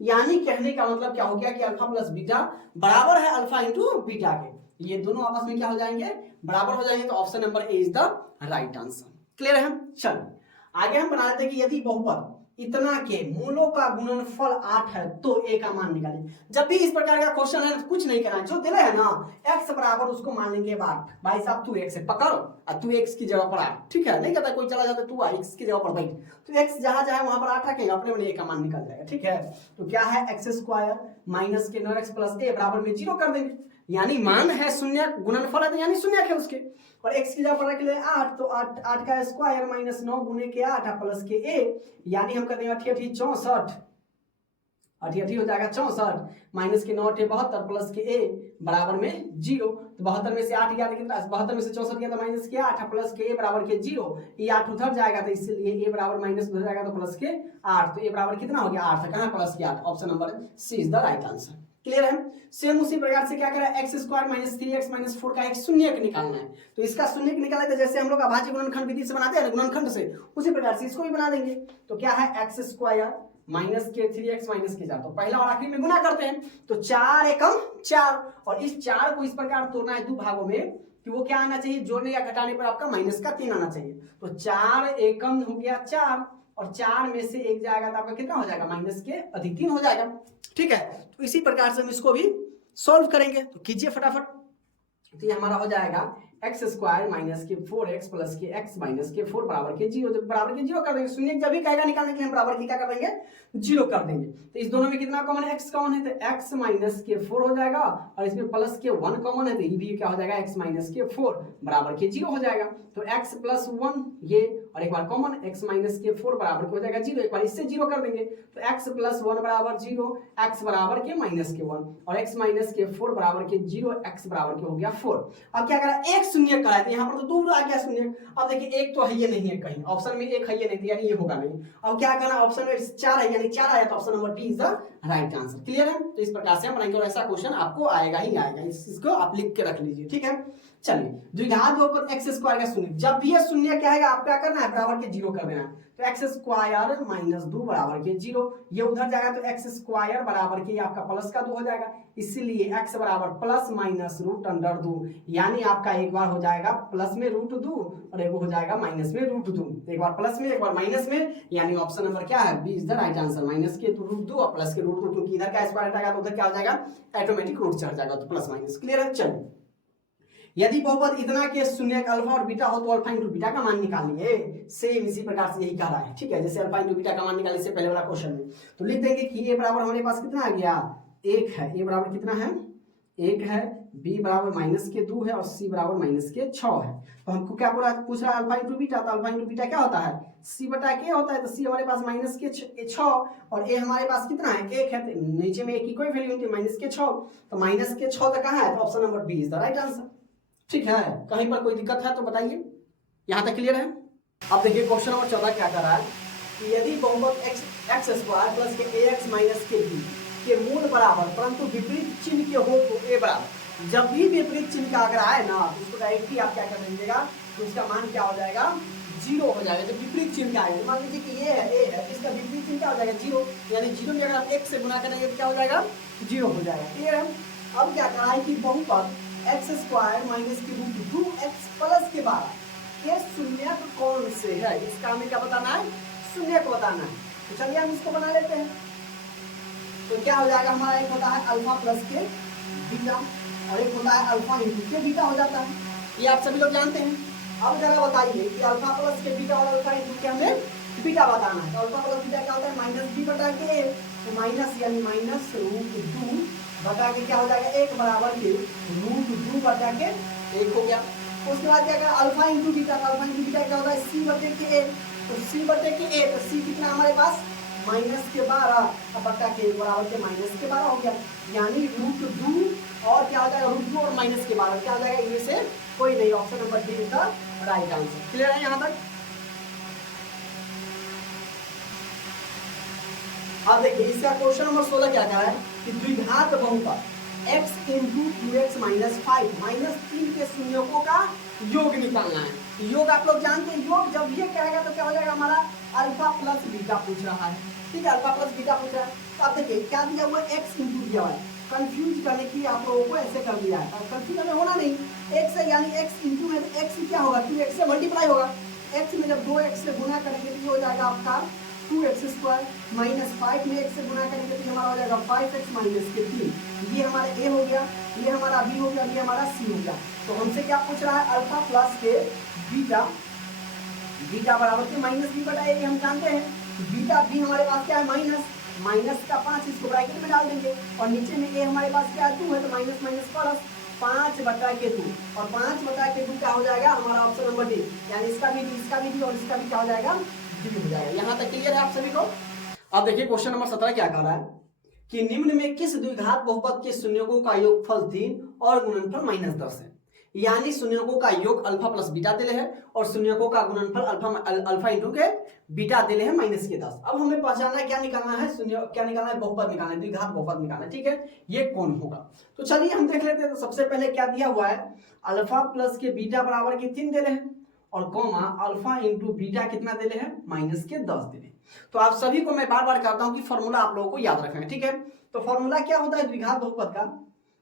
यानी कहने का मतलब क्या हो गया कि अल्फा प्लस बीटा बराबर है अल्फा इंटू बीटा के, ये दोनों आपस में क्या हो जाएंगे, बराबर हो जाएंगे। तो option number A is the right answer. Clear है, चलो आगे हम बना लेते हैं कि यदि बहुपद इतना के मूलों का गुणनफल 8 है तो a का मान निकालें। जब भी इस प्रकार का क्वेश्चन है तो कुछ नहीं करना है, जो दिला है ना x बराबर उसको मान लेंगे 8, भाई साहब तू x है पकड़ और तू x की जगह पर आ, ठीक है, नहीं कहता कोई चला जाता तू x की जगह पर बैठ, तो x जहां जहां वहां पर 8 रखेंगे अपने अपने a का मान निकल जाएगा, ठीक है। तो क्या है एक्स स्क्वायर माइनस के 9x प्लस a बराबर में 0 कर देंगे, यानी मान है शून्य, गुणनफल है तो यानी शून्य है उसके, और x की जगह पर रख ले 8, तो 8 का स्क्वायर माइनस 9 गुने के 8 प्लस के a, यानी हम कहते हैं 8 64 हो जाएगा 64 माइनस के 9 72 प्लस के a बराबर में 0। तो 72 में से 8 गया, लेकिन 72 में से 64 गया तो माइनस के 8 प्लस के a बराबर के 0, ये 8 उधर जाएगा तो इसलिए a बराबर माइनस उधर जाएगा तो प्लस के 8, तो a बराबर कितना हो गया 8, कहां प्लस के 8, option number C is the right answer. Clear है, सेम उसी प्रकार से क्या करें x square minus 3x minus 4 का एक शून्यक निकालना है, तो इसका शून्यक निकाला तो जैसे हम लोग अभाज्य गुणनखंड विधि से बनाते हैं गुणनखंड से, उसी प्रकार से इसको भी बना देंगे। तो क्या है एक्स स्क्वायर माइनस के 3x माइनस के 4, तो पहला और आखिरी में गुना करते हैं, तो 4 एकम 4, और इस 4 को इस प्रकार तोड़ना है 2 भागों में कि वो क्या आना चाहिए, जोड़ने या घटाने पर आपका माइनस का 3 आना चाहिए। तो 4 एकम हो गया 4 और 4 में से 1 जाएगा तो आपका कितना हो जाएगा माइनस के अधिक 3 हो जाएगा, ठीक है। तो इसी प्रकार से हम इसको भी सॉल्व करेंगे, तो कीजिए फटाफट। तो ये हमारा हो जाएगा एक्स स्क्वायर माइनस के 4x प्लस के x माइनस के 4 बराबर के 0, जब बराबर के 0 कर देंगे, शून्य जब भी कहेगा निकालने के लिए हम बराबर की क्या कर देंगे 0 कर देंगे। तो इस दोनों में कितना कॉमन है, x कॉमन है, तो x माइनस के 4 हो जाएगा, और इसमें प्लस के 1 कॉमन है तो ये भी क्या हो जाएगा x माइनस के 4 बराबर के 0 हो जाएगा। तो x प्लस 1 ये और एक बार कॉमन x माइनस के 4 बराबर हो जाएगा 0, एक बार इससे 0 कर देंगे तो x प्लस 1 बराबर 0, x बराबर के माइनस के 1 और x माइनस के 4 बराबर के 0, x बराबर के हो गया 4। अब क्या करा, एक शून्य करा है, यहाँ पर तो दूर आ गया शून्य। अब देखिए एक तो है ये नहीं है, कहीं ऑप्शन में एक है ये नहीं, यानी ये होगा नहीं। अब क्या करना, ऑप्शन में 4 है यानी 4 आया तो option number D is the right answer. Clear है? तो इस प्रकार से हम बनाएंगे और ऐसा क्वेश्चन आपको आएगा ही आएगा, इसको आप लिख के रख लीजिए। ठीक है, चलिए द्विघात बहुपद एक्स स्क्वायर का शून्य, जब भी ये शून्य क्या है आप क्या करना है, बराबर के 0 कर देना है। तो एक्स स्क्वायर माइनस 2 बराबर के 0, ये उधर जाएगा तो एक्स स्क्वायर बराबर के आपका प्लस का 2 हो जाएगा, इसीलिए एक्स बराबर प्लस माइनस रूट अंडर 2, यानी आपका एक बार हो जाएगा प्लस में रूट 2 और एक हो जाएगा माइनस में रूट 2, एक बार प्लस में एक बार माइनस में, यानी ऑप्शन नंबर क्या है, B is the right answer. Minus के रूट 2 और प्लस के रूट 2, क्योंकि इधर का स्क्वायर हटाएगा तो उधर क्या हो जाएगा, ऑटोमेटिक रूट चढ़ जाएगा, तो प्लस माइनस। क्लियर है? चलो, यदि बहुपद इतना के शून्य अल्फा और बीटा हो तो अल्फा इंटू बीटा का मान निकालिए। सेम इसी प्रकार से यही कह रहा है। ठीक है, जैसे अल्फा इंटू बीटा का मान निकालिए, इससे पहले वाला क्वेश्चन में तो लिख देंगे कि ए बराबर हमारे पास कितना आ गया, 1 है। ए बराबर कितना है, 1 है। बी बराबर माइनस के 2 है और सी बराबर माइनस के 6 है। तो हमको क्या पूछ रहा है, अल्फा इंटू बीटा, तो अल्फा इंटू बीटा क्या होता है, सी बटा के होता है। तो सी हमारे पास माइनस के 6 और ए हमारे पास कितना है, 1 है। तो नीचे में एक की कोई वैल्यू नहीं, माइनस के 6, तो माइनस के 6 तक कहाँ है, तो option number B is the right answer. ठीक है, कहीं पर कोई दिक्कत है तो बताइए, यहां तक क्लियर है? अब देखिए क्वेश्चन नंबर 14 क्या कर रहा है कि यदि बहुपद एक्स स्क्वायर प्लस के ax माइनस के b के मूल बराबर परंतु विपरीत चिन्ह के हो तो a बराबर, जब भी विपरीत चिन्ह का अगर आए ना तो उसको डायरेक्टली आप क्या कर दीजिएगा, तो उसका मान क्या हो जाएगा, 0 हो जाएगा। जब विपरीत चिन्ह का आएगा, मान लीजिए कि ये है a है, इसका विपरीत चिन्ह क्या हो जाएगा, 0, यानी 0 में अगर आप x से गुना करेंगे तो क्या हो जाएगा, 0 हो जाएगा। क्लियर है? अब क्या करा है कि बहुपद एक्स स्क्वायर माइनस की रूट 2x प्लस के 12 ये शून्य कौन से है, इसका हमें क्या बताना है, शून्य को बताना है। तो चलिए हम इसको बना लेते हैं। तो क्या हो जाएगा, हमारा एक होता है अल्फा प्लस के बीटा और एक होता है अल्फा इंटू के बीटा हो जाता है, ये आप सभी लोग जानते हैं। अब जरा बताइए कि अल्फा प्लस के बीटा और अल्फा इंटू के हमें बीटा बताना है। तो अल्फा प्लस बीटा क्या होता है, माइनस बी बटा के ए, तो माइनस यानी माइनस रूट 2 बटा के क्या हो जाएगा, 1 बराबर के रूट 2 बटा के 1 हो गया। उसके बाद क्या करें, alpha into beta, alpha into beta क्या होता है, सी बटे के ए, तो सी बटे के ए, तो सी कितना हमारे पास माइनस के 12 बटा के बराबर के माइनस के 12 हो गया, यानी रूट 2 और क्या हो जाएगा, रूट 2 और माइनस के 12 क्या हो जाएगा, इनमें से कोई नहीं, option number D is the right answer. Clear है यहाँ तक? अब देखिए इसका क्वेश्चन नंबर 16 क्या कह रहा है कि द्विघात बहुपद x into 2x minus 5 minus 3 के शून्यकों का योग निकालना है। योग आप लोग जानते हैं, योग जब ये कहेगा तो क्या हो जाएगा, हमारा अल्फा प्लस बीटा पूछ रहा है। ठीक है, अल्फा प्लस बीटा पूछ रहा है। तो आप देखिए क्या दिया हुआ है, x इंटू दिया हुआ है, कंफ्यूज करने की आप लोगों को ऐसे कर दिया है, कंफ्यूज हमें होना नहीं, x है यानी x इंटू में x क्या होगा, 2x से मल्टीप्लाई होगा, x में जब 2x से गुना करेंगे तो ये हो जाएगा आपका 2x स्क्वायर माइनस 5 में x से गुना करेंगे तो हमारा हो जाएगा 5x माइनस के 3, ये हमारा a हो गया, ये हमारा b हो गया, ये हमारा c हो गया। तो हमसे क्या पूछ रहा है, अल्फा प्लस के बीटा, बीटा बराबर के माइनस b बटा a, हम जानते हैं बीटा b हमारे पास क्या है, माइनस का 5, इसको ब्रैकेट में डाल देंगे और नीचे में a हमारे पास क्या है, 2 है, तो माइनस माइनस प्लस 5 बटा के 2 और 5 बटा के 2 क्या हो जाएगा, हमारा ऑप्शन नंबर डी, यानी इसका भी और इसका भी क्या हो जाएगा, हो जाएगा। यहाँ तक क्लियर है आप सभी को? अब देखिए क्वेश्चन नंबर 17 क्या कह रहा है कि निम्न में किस द्विघात बहुपद के शून्यकों का योगफल 3 और गुणनफल -10 है, यानी शून्यकों का योग अल्फा प्लस बीटा दिले है और शून्यकों का गुणनफल अल्फा इंटू के बीटा दिले है -10। अब हमें पहचानना है, क्या निकालना है, शून्य क्या निकालना है, बहुपद निकालना है, द्विघात बहुपद निकालना है। ठीक है, ये कौन होगा, तो चलिए हम देख लेते हैं। तो सबसे पहले क्या दिया हुआ है, अल्फा प्लस के बीटा बराबर के 3 दिले हैं और कॉमा अल्फा इंटू बीटा कितना दिले हैं, -10 दिले। तो आप सभी को मैं बार बार कहता हूं कि फॉर्मूला आप लोगों को याद रखना है। ठीक है, तो फॉर्मूला क्या होता है द्विघात बहुपद का,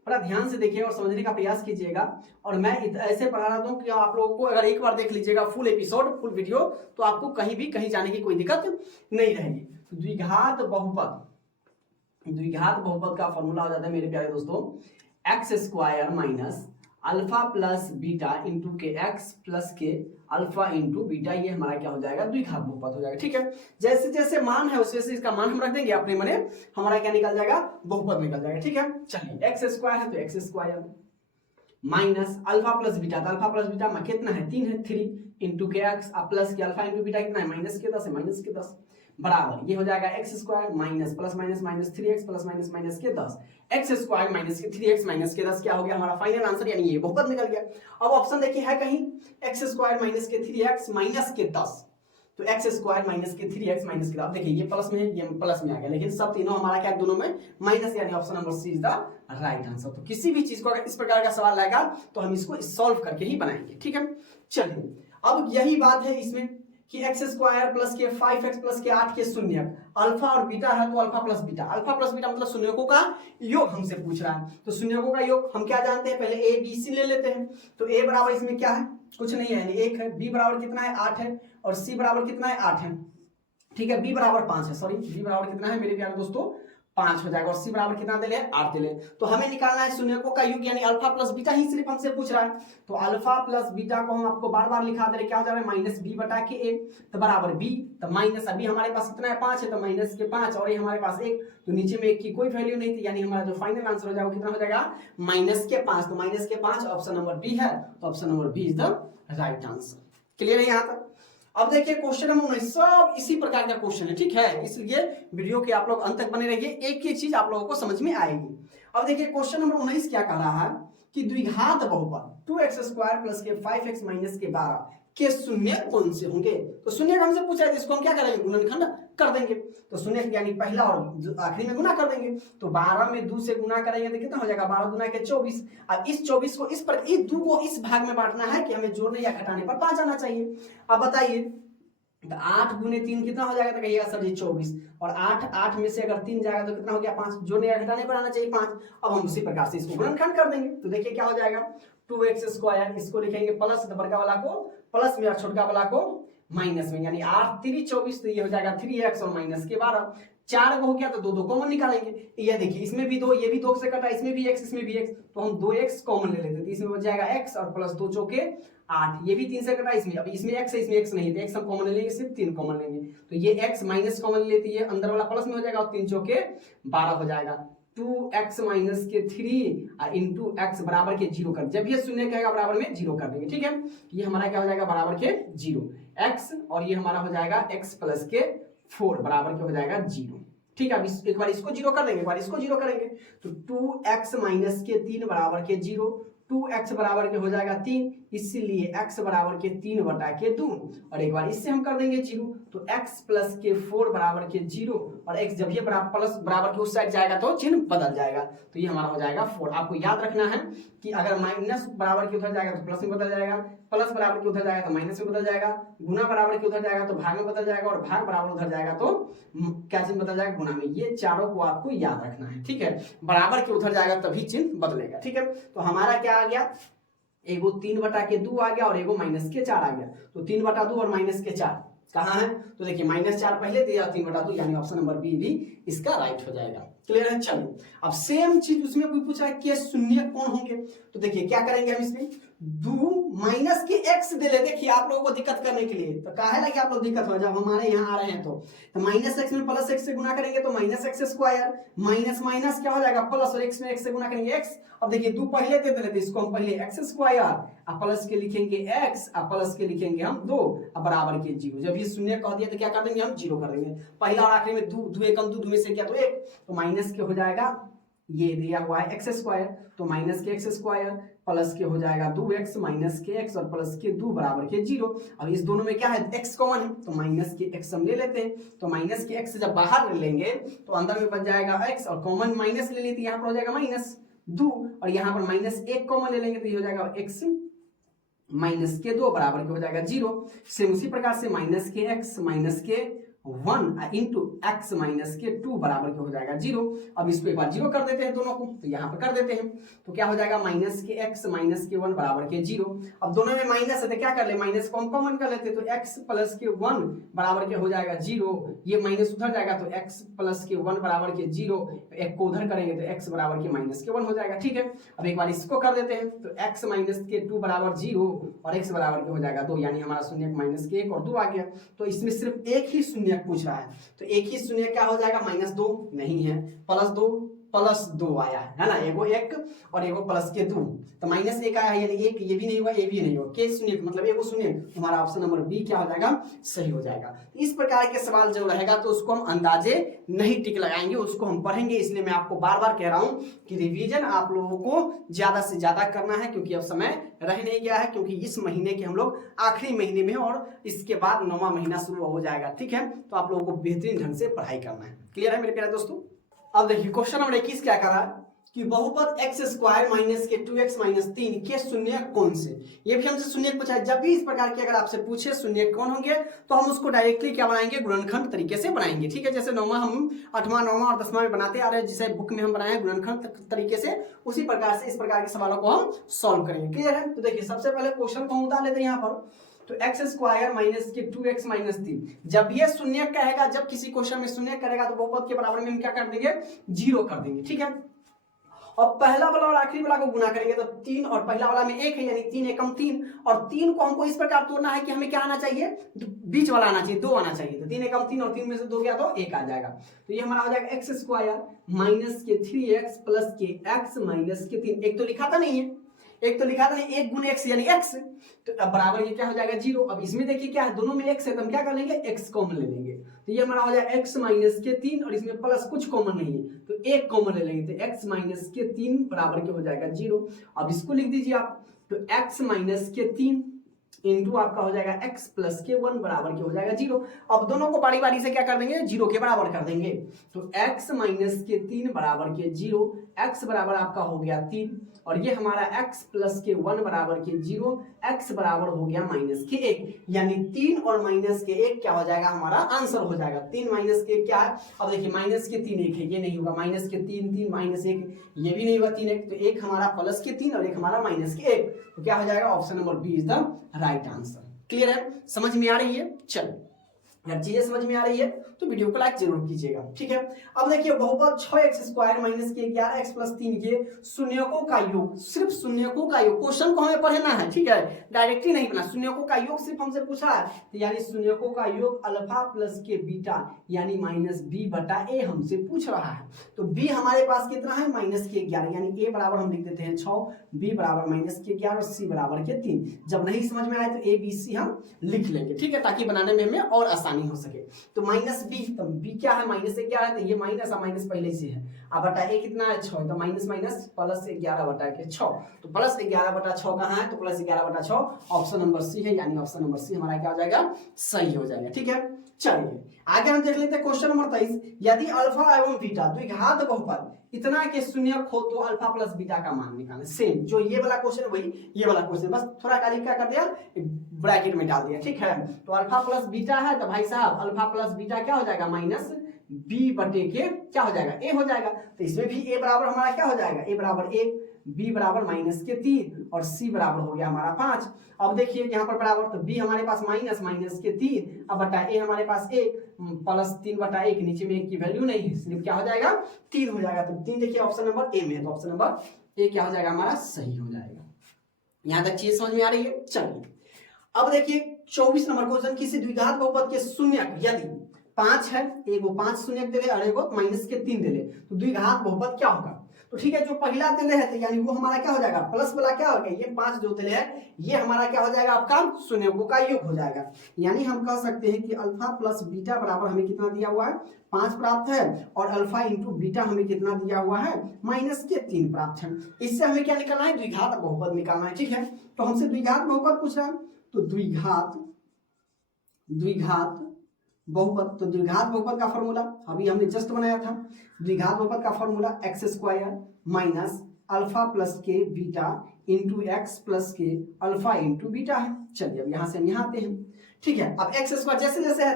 बड़ा ध्यान से देखिए और समझने का प्रयास कीजिएगा। और मैं ऐसे पढ़ा रहा हूं कि आप लोगों को अगर एक बार देख लीजिएगा फुल एपिसोड, फुल वीडियो, तो आपको कहीं जाने की कोई दिक्कत नहीं रहेगी। तो द्विघात बहुपद का फॉर्मूला हो जाता है मेरे प्यारे दोस्तों, x square minus alpha plus beta into के एक्स प्लस के अल्फा इंटू बीटा, ये हमारा क्या हो जाएगा, द्विघात बहुपद हो जाएगा। ठीक है, जैसे जैसे मान है उस वैसे इसका मान हम रख देंगे, अपने मने हमारा क्या निकल जाएगा, बहुपद निकल जाएगा। ठीक है, चलिए एक्स स्क्वायर है तो x square minus alpha plus beta, तो अल्फा प्लस बीटा में कितना है 3 है, 3 इंटू के एक्स प्लस के अल्फा इंटू बीटा कितना है माइनस के 10 है, माइनस के 10 बराबर ये हो जाएगा x square minus plus minus minus 3x plus minus minus के 10 एक्स स्क्वायर माइनस के 3x माइनस के 10 क्या हो गया हमारा फाइनल आंसर, यानी ये बहुपद निकल गया। अब ऑप्शन देखिए है कहीं एक्स स्क्वायर माइनस के 3x माइनस के 10, तो एक्स स्क्वायर माइनस के 3x माइनस के 10, देखिए ये प्लस में है ये प्लस में आ गया, लेकिन सब तीनों हमारा क्या दोनों में माइनस, यानी option number C is the right answer. तो किसी भी चीज को अगर इस प्रकार का सवाल आएगा तो हम इसको सॉल्व करके ही बनाएंगे, ठीक है। चलिए अब यही बात है इसमें कि एक्स स्क्वायर प्लस के 5x प्लस के 8 के शून्य, अल्फा और बीटा है तो अल्फा प्लस बीटा मतलब शून्यकों का योग हमसे पूछ रहा है, तो शून्यकों का योग हम क्या जानते हैं, पहले ए बी सी ले लेते हैं। तो ए बराबर इसमें क्या है, कुछ नहीं है यानी 1 है, बी बराबर कितना है 8 है, और सी बराबर कितना है 8 है, ठीक है। बी बराबर 5 है, सॉरी बी बराबर कितना है मेरे प्यारे दोस्तों 5 हो जाएगा, और सी बराबर कितना दे ले 8 दे ले। तो हमें निकालना है शून्यकों का योग, यानी अल्फा प्लस बीटा ही सिर्फ हमसे पूछ रहा है। तो अल्फा प्लस बीटा को हम आपको बार बार लिखा दे रहे, क्या हो जा रहा है माइनस बी बटा के ए, तो बराबर बी, तो माइनस अभी हमारे पास कितना है 5 है, तो माइनस के 5 और ये हमारे पास 1, तो नीचे में 1 की कोई वैल्यू नहीं थी, यानी हमारा जो फाइनल आंसर हो जाएगा वो कितना हो जाएगा माइनस के 5, तो माइनस के 5 ऑप्शन नंबर बी है, तो option number B is the right answer. Clear है यहाँ तक। अब देखिए क्वेश्चन नंबर 19 सब इसी प्रकार का क्वेश्चन है, ठीक है, इसलिए वीडियो के आप लोग अंत तक बने रहिए, एक एक चीज आप लोगों को समझ में आएगी। अब देखिए क्वेश्चन नंबर 19 क्या कह रहा है कि द्विघात बहुपद 2x स्क्वायर प्लस के 5x माइनस के 12 के शून्य कौन से होंगे। तो शून्य हमसे पूछा है, इसको हम क्या करेंगे गुणनखंड कर देंगे, तो शून्य यानी पहला और आखिरी में गुना कर देंगे, तो 12 में 2 से गुना करेंगे तो कितना हो जाएगा 12 गुना के 24। अब इस 24 को इस पर इस 2 को इस भाग में बांटना है कि हमें जोड़ने या घटाने पर 5 आना चाहिए। अब बताइए 8 गुने 3 कितना हो जाएगा, तो कहिएगा सर जी 24, और 8 में से अगर 3 जाएगा तो कितना हो गया 5, जोड़ने या घटाने पर आना चाहिए 5। अब हम उसी प्रकार से इसको गुणनखंड कर देंगे, तो देखिए क्या हो जाएगा 2x स्क्वायर, इसको लिखेंगे प्लस, तो बड़का वाला को प्लस में और छोटका वाला को माइनस में, यानी 8 3 24, तो ये हो जाएगा 3x और माइनस के 12, 4 को हो गया तो 2 कॉमन निकालेंगे, ये देखिए इसमें भी 2 ये भी 2 से कटा, इसमें भी x इसमें भी x, तो हम 2x कॉमन ले लेते हैं, तो इसमें बच जाएगा x और प्लस 2 चौके 8, ये भी 3 से कटा, इसमें अब इसमें x है इसमें x नहीं है, तो x हम कॉमन ले लेंगे, सिर्फ 3 कॉमन लेंगे, तो ये x माइनस कॉमन लेती है, अंदर वाला प्लस में हो जाएगा और 3 चौके 12 हो जाएगा, 2x माइनस के 3 इंटू x बराबर के 0 कर, जब ये शून्य कहेगा बराबर में 0 कर देंगे, ठीक है। ये हमारा क्या हो जाएगा बराबर के 0 x, और ये हमारा हो जाएगा x प्लस के 4 बराबर के हो जाएगा 0, ठीक है। अब एक बार इसको 0 कर देंगे, एक बार इसको 0 करेंगे, तो 2x माइनस के 3 बराबर के 0, 2x बराबर के हो जाएगा 3, इसीलिए x बराबर के 3 बटा के 2, और एक बार इससे हम कर देंगे 0, तो x प्लस के 4 बराबर के 0, और x जब ये प्लस बराबर के उस साइड जाएगा तो चिन्ह बदल जाएगा, तो ये हमारा हो जाएगा 4। आपको याद रखना है कि अगर माइनस बराबर के उधर जाएगा तो प्लस में बदल जाएगा, प्लस बराबर के उधर जाएगा तो माइनस में बदल जाएगा, गुना बराबर के उधर जाएगा तो भाग में बदल जाएगा, और भाग बराबर उधर जाएगा तो क्या चिन्ह बदल जाएगा गुना में। ये चारों को आपको याद रखना है, ठीक है। बराबर के उधर जाएगा तभी चिन्ह बदलेगा, ठीक है। तो हमारा क्या आ गया, एगो 3 बटा के 2 आ गया और एगो माइनस के 4 आ गया, तो 3 बटा 2 और माइनस के 4 कहाँ है, तो देखिए -4 पहले दिया 3 बटा 2, यानी ऑप्शन नंबर बी भी इसका राइट हो जाएगा। क्लियर है। चलो अब सेम चीज उसमें कोई पूछ रहा है कि शून्य कौन होंगे, तो देखिए क्या करेंगे हम इसमें 2 माइनस के x दे ले, देखिए आप लोगों को दिक्कत करने के लिए, तो काहे लगे आप लोग दिक्कत हो, जब हमारे यहाँ आ रहे हैं तो माइनस x में प्लस x से गुना करेंगे तो minus x square, minus minus क्या हो जाएगा प्लस, और x में x से गुना करेंगे x। अब देखिए 2 पहले दे देते, इसको हम पहले x स्क्वायर और प्लस के लिखेंगे x और प्लस के लिखेंगे हम 2 और बराबर के 0। जब ये शून्य कह दिया तो क्या कर देंगे हम 0 कर देंगे, पहला और आखिरी में 2 एकम 2 में से क्या तो 1, तो माइनस के हो जाएगा ये दिया हुआ है x स्क्वायर, तो माइनस के x स्क्वायर प्लस के हो जाएगा 2x माइनस के x और प्लस के 2 बराबर के 0। अब इस दोनों में क्या है x कॉमन है, तो माइनस के x हम ले लेते हैं, तो माइनस के x जब बाहर लेंगे तो अंदर में बच जाएगा x, और कॉमन माइनस ले लेते यहाँ पर हो जाएगा -2, और यहाँ पर -1 कॉमन ले लेंगे तो ये हो जाएगा x माइनस के 2 बराबर के हो जाएगा 0। सेम उसी प्रकार से माइनस के x माइनस के 1 इंटू एक्स माइनस के 2 बराबर के हो जाएगा 0। अब इसको एक बार 0 कर देते हैं दोनों को, तो यहाँ पर कर देते हैं, तो क्या हो जाएगा माइनस के x माइनस के 1 बराबर के 0। अब दोनों में माइनस है तो क्या कर ले, माइनस को हम कॉमन कर लेते, तो x प्लस के 1 बराबर के हो जाएगा 0, ये माइनस उधर जाएगा तो x प्लस के 1 बराबर के 0, एक को उधर करेंगे तो x बराबर के माइनस के 1 हो जाएगा, ठीक है। अब एक बार इसको कर देते हैं, तो x माइनस के 2 बराबर 0 और x बराबर के हो जाएगा 2, यानी हमारा शून्य माइनस के 1 और 2 आ गया। तो इसमें सिर्फ एक ही शून्य पूछ रहा है, तो एक ही शून्य क्या हो जाएगा -2 नहीं है, +2 +2 आया है ना, एगो 1 और एगो प्लस के 2, तो -1 आया है, यानी 1 ये भी नहीं हुआ, ये भी नहीं हुआ, के शून्य मतलब एगो शून्य, हमारा ऑप्शन नंबर बी क्या हो जाएगा, सही हो जाएगा। इस प्रकार के सवाल जो रहेगा तो उसको हम अंदाजे नहीं टिक लगाएंगे, उसको हम पढ़ेंगे। इसलिए मैं आपको बार बार कह रहा हूं कि रिवीजन आप लोगों को ज्यादा से ज्यादा करना है, क्योंकि अब समय रह नहीं गया है, क्योंकि इस महीने के हम लोग आखिरी महीने में और इसके बाद 9वां महीना शुरू हो जाएगा, ठीक है। तो आप लोगों को बेहतरीन ढंग से पढ़ाई करना है। क्लियर है मेरे प्यारे दोस्तों। अब देखिए क्वेश्चन नंबर 21 क्या करा कि बहुपद x² माइनस के 2x माइनस 3 के शून्य कौन से। ये भी हमसे शून्य पूछा है। जब भी इस प्रकार की अगर आपसे पूछे शून्य कौन होंगे तो हम उसको डायरेक्टली क्या बनाएंगे, गुणनखंड तरीके से बनाएंगे, ठीक है। जैसे 9वां हम 8वां 9वां और 10वां में बनाते आ रहे हैं, जिसे बुक में हम बनाए गुणनखंड तरीके से, उसी प्रकार से इस प्रकार के सवालों को हम सॉल्व करेंगे। क्लियर है। तो देखिए सबसे पहले क्वेश्चन को हम उतार लेते हैं यहाँ पर। तो x² माइनस के 2x माइनस 3, जब ये शून्य कहेगा, जब किसी क्वेश्चन में शून्य करेगा तो बहुपद के बराबर में हम क्या कर देंगे, 0 कर देंगे, ठीक है। और पहला वाला और आखिरी वाला को गुना करेंगे तो 3 और पहला वाला में 1 है, यानी 3 एकम 3, और 3 को हमको इस प्रकार तोड़ना है कि हमें क्या आना चाहिए, बीच वाला आना चाहिए, 2 आना चाहिए। तो 3 एकम 3 और 3 में से 2 गया तो 1 आ जाएगा। तो ये हमारा हो जाएगा x² माइनस के 3x प्लस के x माइनस के 3। एक तो लिखा था नहीं है, एक तो लिखा था नहीं, 1 गुने x यानी x, तो अब बराबर ये क्या हो जाएगा 0। अब इसमें देखिए क्या है, दोनों में x है तो हम क्या कर लेंगे, x कॉमन ले लेंगे। तो ये हमारा हो जाएगा x माइनस के 3 और इसमें प्लस कुछ कॉमन नहीं है तो 1 कॉमन ले लेंगे, तो x माइनस के 3 बराबर क्या हो जाएगा 0। अब इसको लिख दीजिए आप, तो x माइनस के 3 इंटू आपका हो जाएगा x प्लस के 1 बराबर क्या हो जाएगा 0। अब दोनों को बारी बारी से क्या कर देंगे, 0 के बराबर कर देंगे। तो x माइनस के 3 बराबर के 0, x बराबर आपका हो गया 3, और ये हमारा x प्लस के 1 बराबर के 0, x बराबर हो गया माइनस के 1, यानी 3 और माइनस के 1 क्या हो जाएगा, हमारा आंसर हो जाएगा। 3 माइनस के 1 क्या है, अब देखिए माइनस के 3 1 है, ये नहीं होगा, माइनस के 3 3 माइनस 1 ये भी नहीं होगा, 3 1, तो एक हमारा प्लस के 3 और एक हमारा माइनस के 1, तो क्या हो जाएगा, option number B is the right answer. Clear है, समझ में आ रही है। चलो अगर चीजें समझ में आ रही है तो वीडियो को लाइक जरूर कीजिएगा, ठीक है। अब देखिए बहुपद 6x² माइनस के 11x प्लस 3 के शून्यकों का योग, सिर्फ शून्यकों का योग, क्वेश्चन को हमें पढ़ना है, ठीक है, डायरेक्टली नहीं बना। शून्यकों का योग सिर्फ हमसे पूछा है, तो यानी शून्यकों का योग अल्फा प्लस के बीटा यानी माइनस b बटा a हमसे पूछ रहा है। तो b हमारे पास कितना है, माइनस के 11, यानी a बराबर हम लिख देते हैं 6, b बराबर माइनस के 11 और c बराबर के 3। जब नहीं समझ में आए तो a b c हम लिख लेंगे, ठीक है, ताकि बनाने में हमें और आसानी हो सके। तो माइनस b, तो b क्या है, माइनस से 11 है, तो ये माइनस माइनस पहले से है, अब बटा a कितना है 6, तो माइनस माइनस प्लस 11 बटा के 6, तो प्लस 11 बटा 6 कहाँ है, तो प्लस 11 बटा 6 ऑप्शन नंबर सी है, यानी ऑप्शन नंबर सी हमारा क्या हो जाएगा, सही हो जाएगा, ठीक है। चलिए आगे हम देख लेते हैं क्वेश्चन नंबर 23। यदि अल्फा एवं बीटा द्विघात बहुपद इतना के शून्यक हो तो अल्फा प्लस बीटा का मान निकालें। सेम जो ये वाला क्वेश्चन वही ये वाला क्वेश्चन, बस थोड़ा खाली क्या कर दिया, ब्रैकेट में डाल दिया, ठीक है। तो अल्फा प्लस बीटा है तो भाई साहब अल्फा प्लस बीटा क्या हो जाएगा, माइनस बी बटे के क्या हो जाएगा, ए हो जाएगा। तो इसमें भी ए बराबर हमारा क्या हो जाएगा, ए बराबर 1, बी बराबर माइनस के 3 और सी बराबर हो गया हमारा 5। अब देखिए यहाँ पर बराबर, तो बी हमारे पास माइनस माइनस के 3, अब बटा ए हमारे पास 1 प्लस 3 बटा 1, नीचे में 1 की वैल्यू नहीं है, सिर्फ क्या हो जाएगा 3 हो जाएगा। तो 3 देखिए ऑप्शन नंबर ए में है, तो ऑप्शन नंबर ए क्या हो जाएगा हमारा, सही हो जाएगा। यहाँ तक चीज समझ में आ रही है। चलिए अब देखिए 24 नंबर क्वेश्चन, किसी द्विघात बहुपद के शून्यक यदि 5 है, एगो 5 शून्यक दे ले और एगो माइनस के 3 दे ले, तो द्विघात बहुपद क्या होगा। तो ठीक है, जो पहला दिले है तो यानी वो हमारा क्या हो जाएगा, प्लस वाला क्या हो गया, ये 5 जो दिले है ये हमारा क्या हो जाएगा, आपका शून्यकों का योग हो जाएगा। यानी हम कह सकते हैं कि अल्फा प्लस बीटा बराबर हमें कितना दिया हुआ है, 5 प्राप्त है, और अल्फा इंटू बीटा हमें कितना दिया हुआ है, माइनस के 3 प्राप्त है। इससे हमें क्या निकालना है, द्विघात बहुपद निकालना है, ठीक है। तो हमसे द्विघात बहुपद पूछ रहा है, तो द्विघात बहुपद, तो द्विघात बहुपद का फॉर्मूला अभी हमने जस्ट बनाया था। द्विघात बहुपद का formula x² minus alpha plus के बीटा इंटू एक्स प्लस के अल्फा इंटू बीटा है। चलिए अब यहाँ से हम यहाँ आते हैं, ठीक है। अब x² जैसे जैसे है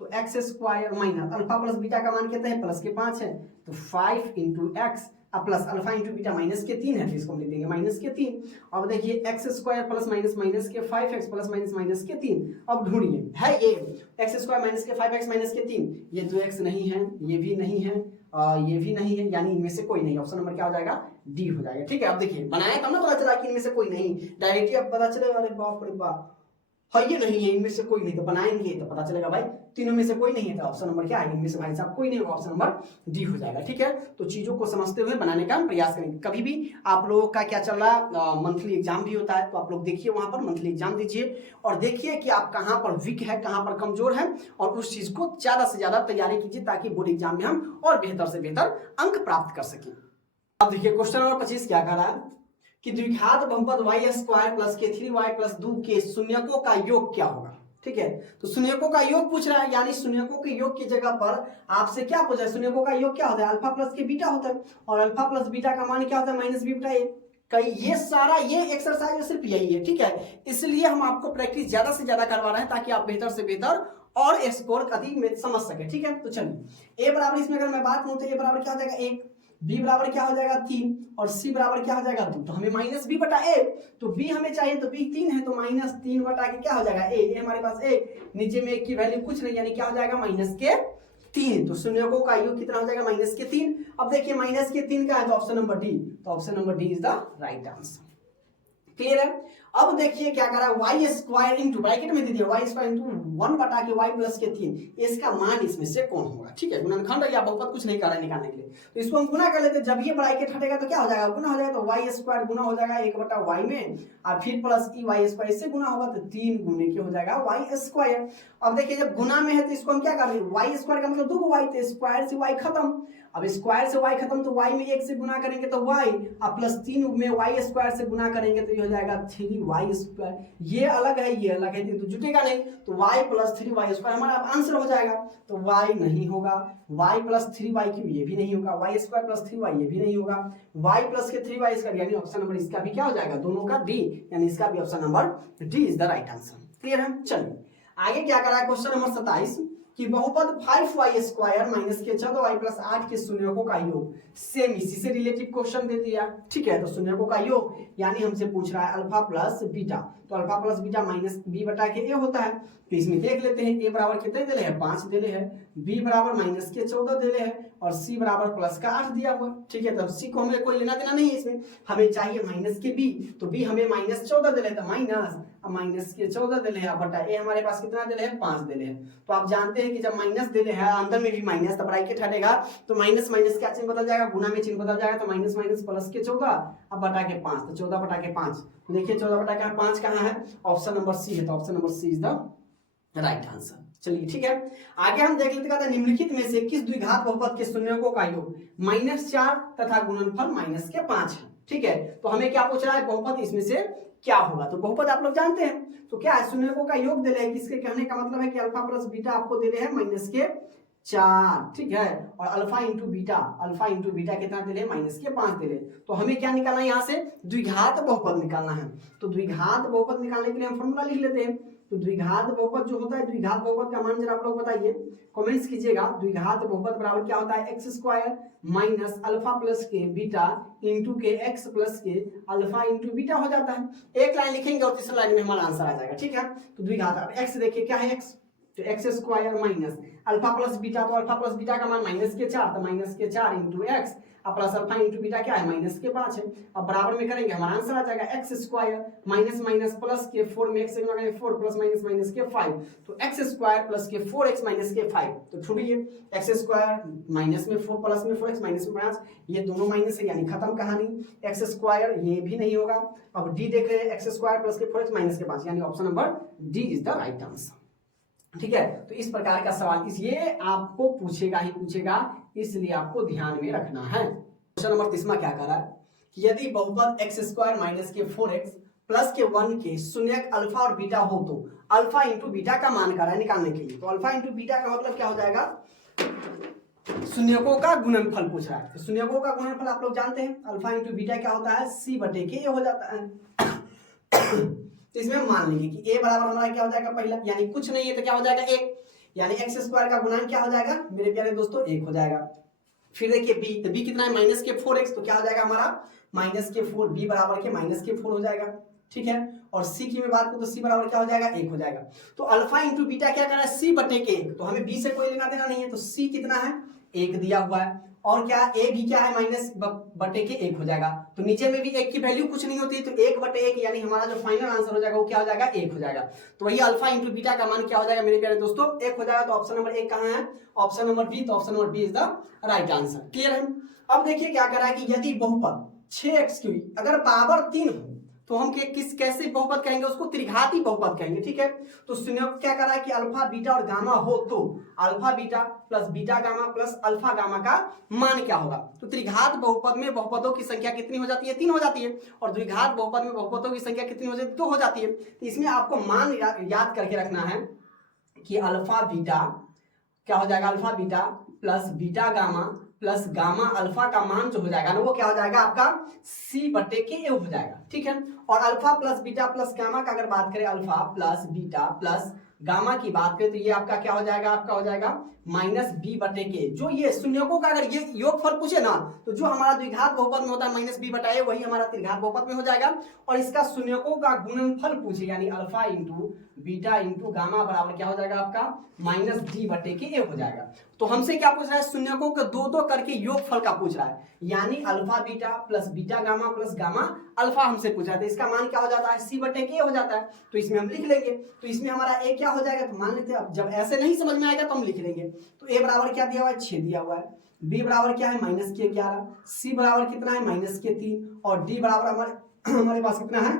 तो x² minus alpha plus beta का मान कितना है, प्लस के 5 है, तो 5 into x plus alpha into beta minus के 3 है, तो इसको हम लिख देंगे माइनस के 3। अब देखिए x² प्लस माइनस माइनस के 5x प्लस माइनस माइनस के 3। अब ढूंढिए, है ये x² माइनस के 5x माइनस के 3, ये 2x नहीं है, ये भी नहीं है, ये भी नहीं है, यानी इनमें से कोई नहीं। ऑप्शन नंबर क्या हो जाएगा, डी हो जाएगा, ठीक है। अब देखिए बनाया तब ना पता चला कि इनमें से कोई नहीं, डायरेक्टली अब पता चले, अरे बाप रे बाप, है ये नहीं है, इनमें से कोई नहीं, तो बनाएंगे तो पता चलेगा भाई तीनों में से कोई नहीं है, तो ऑप्शन नंबर क्या है, इनमें से भाई साहब कोई नहीं होगा, ऑप्शन नंबर डी हो जाएगा। ठीक है, तो चीजों को समझते हुए बनाने का प्रयास करेंगे। कभी भी आप लोगों का क्या चल रहा है, मंथली एग्जाम भी होता है, तो आप लोग देखिए वहां पर मंथली एग्जाम दीजिए और देखिए कि आप कहां पर वीक है, कहां पर कमजोर है, और उस चीज को ज्यादा से ज्यादा तैयारी कीजिए ताकि बोर्ड एग्जाम में हम और बेहतर से बेहतर अंक प्राप्त कर सकें। अब देखिए क्वेश्चन नंबर 25 क्या कह रहा है कि द्विघात बहुपद y स्क्वायर प्लस के 3y प्लस 2 के शून्यकों का योग क्या होगा। ठीक है, तो शून्यकों का योग पूछ रहा है, यानी शून्यकों के योग की जगह पर आपसे क्या पूछा है, शून्यकों का योग क्या होता है, अल्फा प्लस के बीटा होता है, और अल्फा प्लस बीटा का मान क्या होता है, माइनस बी बटा ए। कई ये सारा ये एक्सरसाइज सिर्फ यही है। ठीक है, इसलिए हम आपको प्रैक्टिस ज्यादा से ज्यादा करवा रहे हैं ताकि आप बेहतर से बेहतर और स्कोर अधिक में समझ सके। ठीक है, तो चलिए ए बराबर, इसमें अगर मैं बात करूं तो ए बराबर क्या हो जाएगा 1, बी बराबर क्या हो जाएगा 3 और सी बराबर क्या हो जाएगा 2। तो हमें माइनस बी बटा ए, तो बी हमें चाहिए, तो बी 3 है तो माइनस 3 बटा के क्या हो जाएगा ए हमारे पास 1, नीचे में एक की वैल्यू कुछ नहीं, यानी क्या हो जाएगा माइनस के 3। तो शून्यकों का योग कितना हो जाएगा माइनस के 3। अब देखिए माइनस के 3 का है तो ऑप्शन नंबर डी, तो option number D is the right answer. Clear है। अब देखिए क्या कर रहा है, वाई स्क्वायर इंटू ब्रैकेट में दे दिया वाई स्क्वायर इंटू 1 बटा के वाई प्लस के 3, इसका मान इसमें से कौन होगा। ठीक है, गुणनखंड या बहुपद कुछ नहीं कर रहा है निकालने के लिए, तो इसको हम गुना कर लेते हैं। जब ये ब्रैकेट हटेगा तो क्या हो जाएगा, गुना हो जाएगा, तो वाई स्क्वायर गुना हो जाएगा 1 बटा वाई में, और फिर प्लस ई वाई स्क्वायर, इससे गुना होगा तो 3 गुने के हो जाएगा वाई स्क्वायर। अब देखिए जब गुना में है तो इसको हम क्या कर रहे हैं, वाई स्क्वायर का मतलब 2 वाई, तो स्क्वायर से वाई खत्म। अब स्क्वायर से y खत्म, तो y में 1 से गुना करेंगे तो y, और प्लस 3 में y स्क्वायर से गुना करेंगे तो ये हो जाएगा 3y स्क्वायर। ये अलग है ये अलग है, तो जुटेगा नहीं, तो y प्लस 3y स्क्वायर हमारा आंसर हो जाएगा। तो y नहीं होगा, y प्लस 3y क्यों, ये भी नहीं होगा, y स्क्वायर प्लस 3y ये भी नहीं होगा, y प्लस के 3y स्क्वायर, यानी ऑप्शन नंबर इसका भी क्या हो जाएगा, दोनों का डी, यानी इसका भी option number D is the right answer. Clear है। चलिए आगे क्या कर रहा है, क्वेश्चन नंबर 27 कि बहुपद 5y स्क्वायर माइनस के 14y प्लस 8 के शून्यकों का योग, सेम इसी से रिलेटेड क्वेश्चन दे दिया। ठीक है, तो शून्यकों का योग यानी हमसे पूछ रहा है अल्फा प्लस बीटा, तो alpha plus beta minus B बटा के ए होता है, तो इसमें देख लेते हैं। ए बराबर कितने दिले हैं, 5 दिले हैं, बी बराबर माइनस के 14 दिले हैं, और सी बराबर प्लस का 8 दिया हुआ। ठीक है, तो सी को हमें कोई लेना देना नहीं है, इसमें हमें चाहिए माइनस के बी, तो बी हमें माइनस 14 दिले, तो माइनस के 14 दिले हैं, बटा ए हमारे पास कितना दिले हैं, 5 दिले हैं। तो आप जानते हैं कि जब माइनस दिले हैं, अंदर में भी माइनस, तो ब्रैकेट हटेगा तो माइनस माइनस क्या चिन्ह बदल जाएगा, गुना में चिन्ह बदल जाएगा, तो माइनस माइनस प्लस के 14, अब बटा के 5, तो 14 बटा के 5। तो देखिए 14 बटा के 5 कहाँ है, ऑप्शन नंबर सी है, तो option number C is the right answer. चलिए ठीक है, आगे हम देख लेते हैं निम्नलिखित में से किस द्विघात बहुपद के शून्यकों का योग -4 तथा गुणनफल -5 है। ठीक है, तो हमें क्या पूछ रहा है, बहुपद इसमें से क्या होगा। तो बहुपद आप लोग जानते हैं, तो क्या है, शून्यकों का योग दे रहे हैं, किसके कहने का मतलब है कि अल्फा प्लस बीटा आपको दे रहे हैं -4। ठीक है, और अल्फा इंटू बीटा कितना दे रहे, -5 दे रहे। तो हमें क्या निकालना है, यहाँ से द्विघात बहुपद निकालना है। तो द्विघात बहुपद निकालने के लिए हम फॉर्मूला लिख लेते हैं। तो द्विघात बहुपद जो होता है, द्विघात बहुपद का मान जरा आप लोग बताइए, कमेंट्स कीजिएगा। द्विघात बहुपद बराबर क्या होता है, x square minus alpha plus के बीटा इंटू के एक्स प्लस के अल्फा इंटू बीटा हो जाता है। एक लाइन लिखेंगे और तीसरी लाइन में हमारा आंसर आ जाएगा। ठीक है, तो द्विघात, अब एक्स देखिए क्या है, एक्स, तो x square minus alpha plus beta, तो अल्फा प्लस बीटा का मान -4, तो -4 इंटू एक्स, अब प्लस अल्फा इंटू बीटा क्या है, -5 है। अब बराबर में करेंगे हमारा आंसर आ जाएगा x square minus minus plus के 4 में एक्स गुना करेंगे 4 प्लस माइनस माइनस के 5, तो एक्स स्क्वायर प्लस के 4x माइनस के 5, तो छोड़िए एक्स स्क्वायर माइनस में 4 प्लस में 4x माइनस में 5, ये दोनों माइनस है यानी खत्म कहानी। एक्स स्क्वायर ये भी नहीं होगा। अब डी देख रहे हैं, एक्स स्क्वायर प्लस के 4x माइनस के 5, यानी option number D is the right answer. ठीक है, तो इस प्रकार का सवाल ये आपको पूछेगा ही पूछेगा, इसलिए आपको ध्यान में रखना है। क्वेश्चन नंबर 30 क्या कह रहा है कि यदि बहुपद एक्स स्क्वायर माइनस के 4x प्लस के 1 के शून्यक अल्फा और बीटा हो तो अल्फा इंटू बीटा का मान कर रहा है निकालने के लिए। तो अल्फा इंटू बीटा का मतलब क्या हो जाएगा, शून्यकों का गुणनफल पूछ रहा है। तो शून्यकों का गुणनफल आप लोग जानते हैं, अल्फा इंटू बीटा क्या होता है, c बटे के हो जाता है। तो इसमें हम मान लेंगे कि a बराबर हमारा क्या हो जाएगा, पहला यानी कुछ नहीं है तो क्या हो जाएगा 1, यानी एक्स स्क्वायर का गुणन क्या हो जाएगा मेरे प्यारे दोस्तों, 1 हो जाएगा। फिर देखिए b, तो b कितना है, -4x, तो क्या हो जाएगा हमारा -4, b बराबर के -4 हो जाएगा। ठीक है, और c की मैं बात करूं तो c बराबर क्या हो जाएगा, 1 हो जाएगा। तो अल्फा इंटू बीटा क्या कर रहा है, c बटे के 1, तो हमें b से कोई लेना देना नहीं है, तो c कितना है 1 दिया हुआ है, और क्या ए भी क्या है माइनस बटे के 1 हो जाएगा। तो नीचे में भी 1 की वैल्यू कुछ नहीं होती है, तो 1/1 यानी हमारा जो फाइनल आंसर हो जाएगा वो क्या हो जाएगा 1 हो जाएगा। तो वही अल्फा इंटू बीटा का मान क्या हो जाएगा मेरे प्यारे दोस्तों 1 हो जाएगा। तो ऑप्शन नंबर 1 कहाँ है, ऑप्शन नंबर बी। तो option number B is the right answer. Clear है। अब देखिए क्या कर रहा है कि यदि बहुपद 6x³ अगर पावर 3 हो तो हम कैसे बहुपद कहेंगे, उसको त्रिघाती बहुपद कहेंगे। ठीक है। तो सुनिए क्या कर रहा है कि अल्फा बीटा और गामा हो तो alpha beta plus beta gamma plus alpha gamma का मान क्या होगा। तो त्रिघात बहुपद में बहुपदों की संख्या कितनी हो जाती है 3 हो जाती है, और द्विघात बहुपद में बहुपदों की संख्या कितनी हो जाती है 2 हो जाती है। तो इसमें आपको मान याद करके रखना है कि अल्फा बीटा क्या हो जाएगा, alpha beta plus beta gamma plus gamma alpha का मान जो हो जाएगा ना वो क्या हो जाएगा आपका C/A हो जाएगा। ठीक है। और alpha plus beta plus gamma का अगर बात करें, alpha plus beta plus gamma की बात करें तो ये आपका क्या हो जाएगा, आपका हो जाएगा -B/K। जो ये शून्यकों का अगर ये योगफल पूछे ना तो जो हमारा द्विघात बहुपद में होता है -B/A वही हमारा त्रिघात बहुपद में हो जाएगा। और इसका शून्यकों का गुणनफल पूछे यानी alpha into beta into gamma बराबर क्या हो जाएगा आपका -D/K हो जाएगा। तो हमसे क्या पूछ रहा है, शून्यकों के 2-2 करके योगफल का पूछ रहा है, यानी alpha beta plus beta gamma plus gamma alpha हमसे पूछा है। तो इसका मान क्या हो जाता है C/K हो जाता है। तो इसमें हम लिख लेंगे, तो इसमें हमारा ए क्या हो जाएगा, तो मान लेते हैं जब ऐसे नहीं समझ में आएगा तो हम लिख लेंगे। तो ए बराबर क्या दिया हुआ है 6 दिया हुआ है, बी बराबर क्या है -11, सी बराबर कितना है -3 और डी बराबर हमारे पास कितना है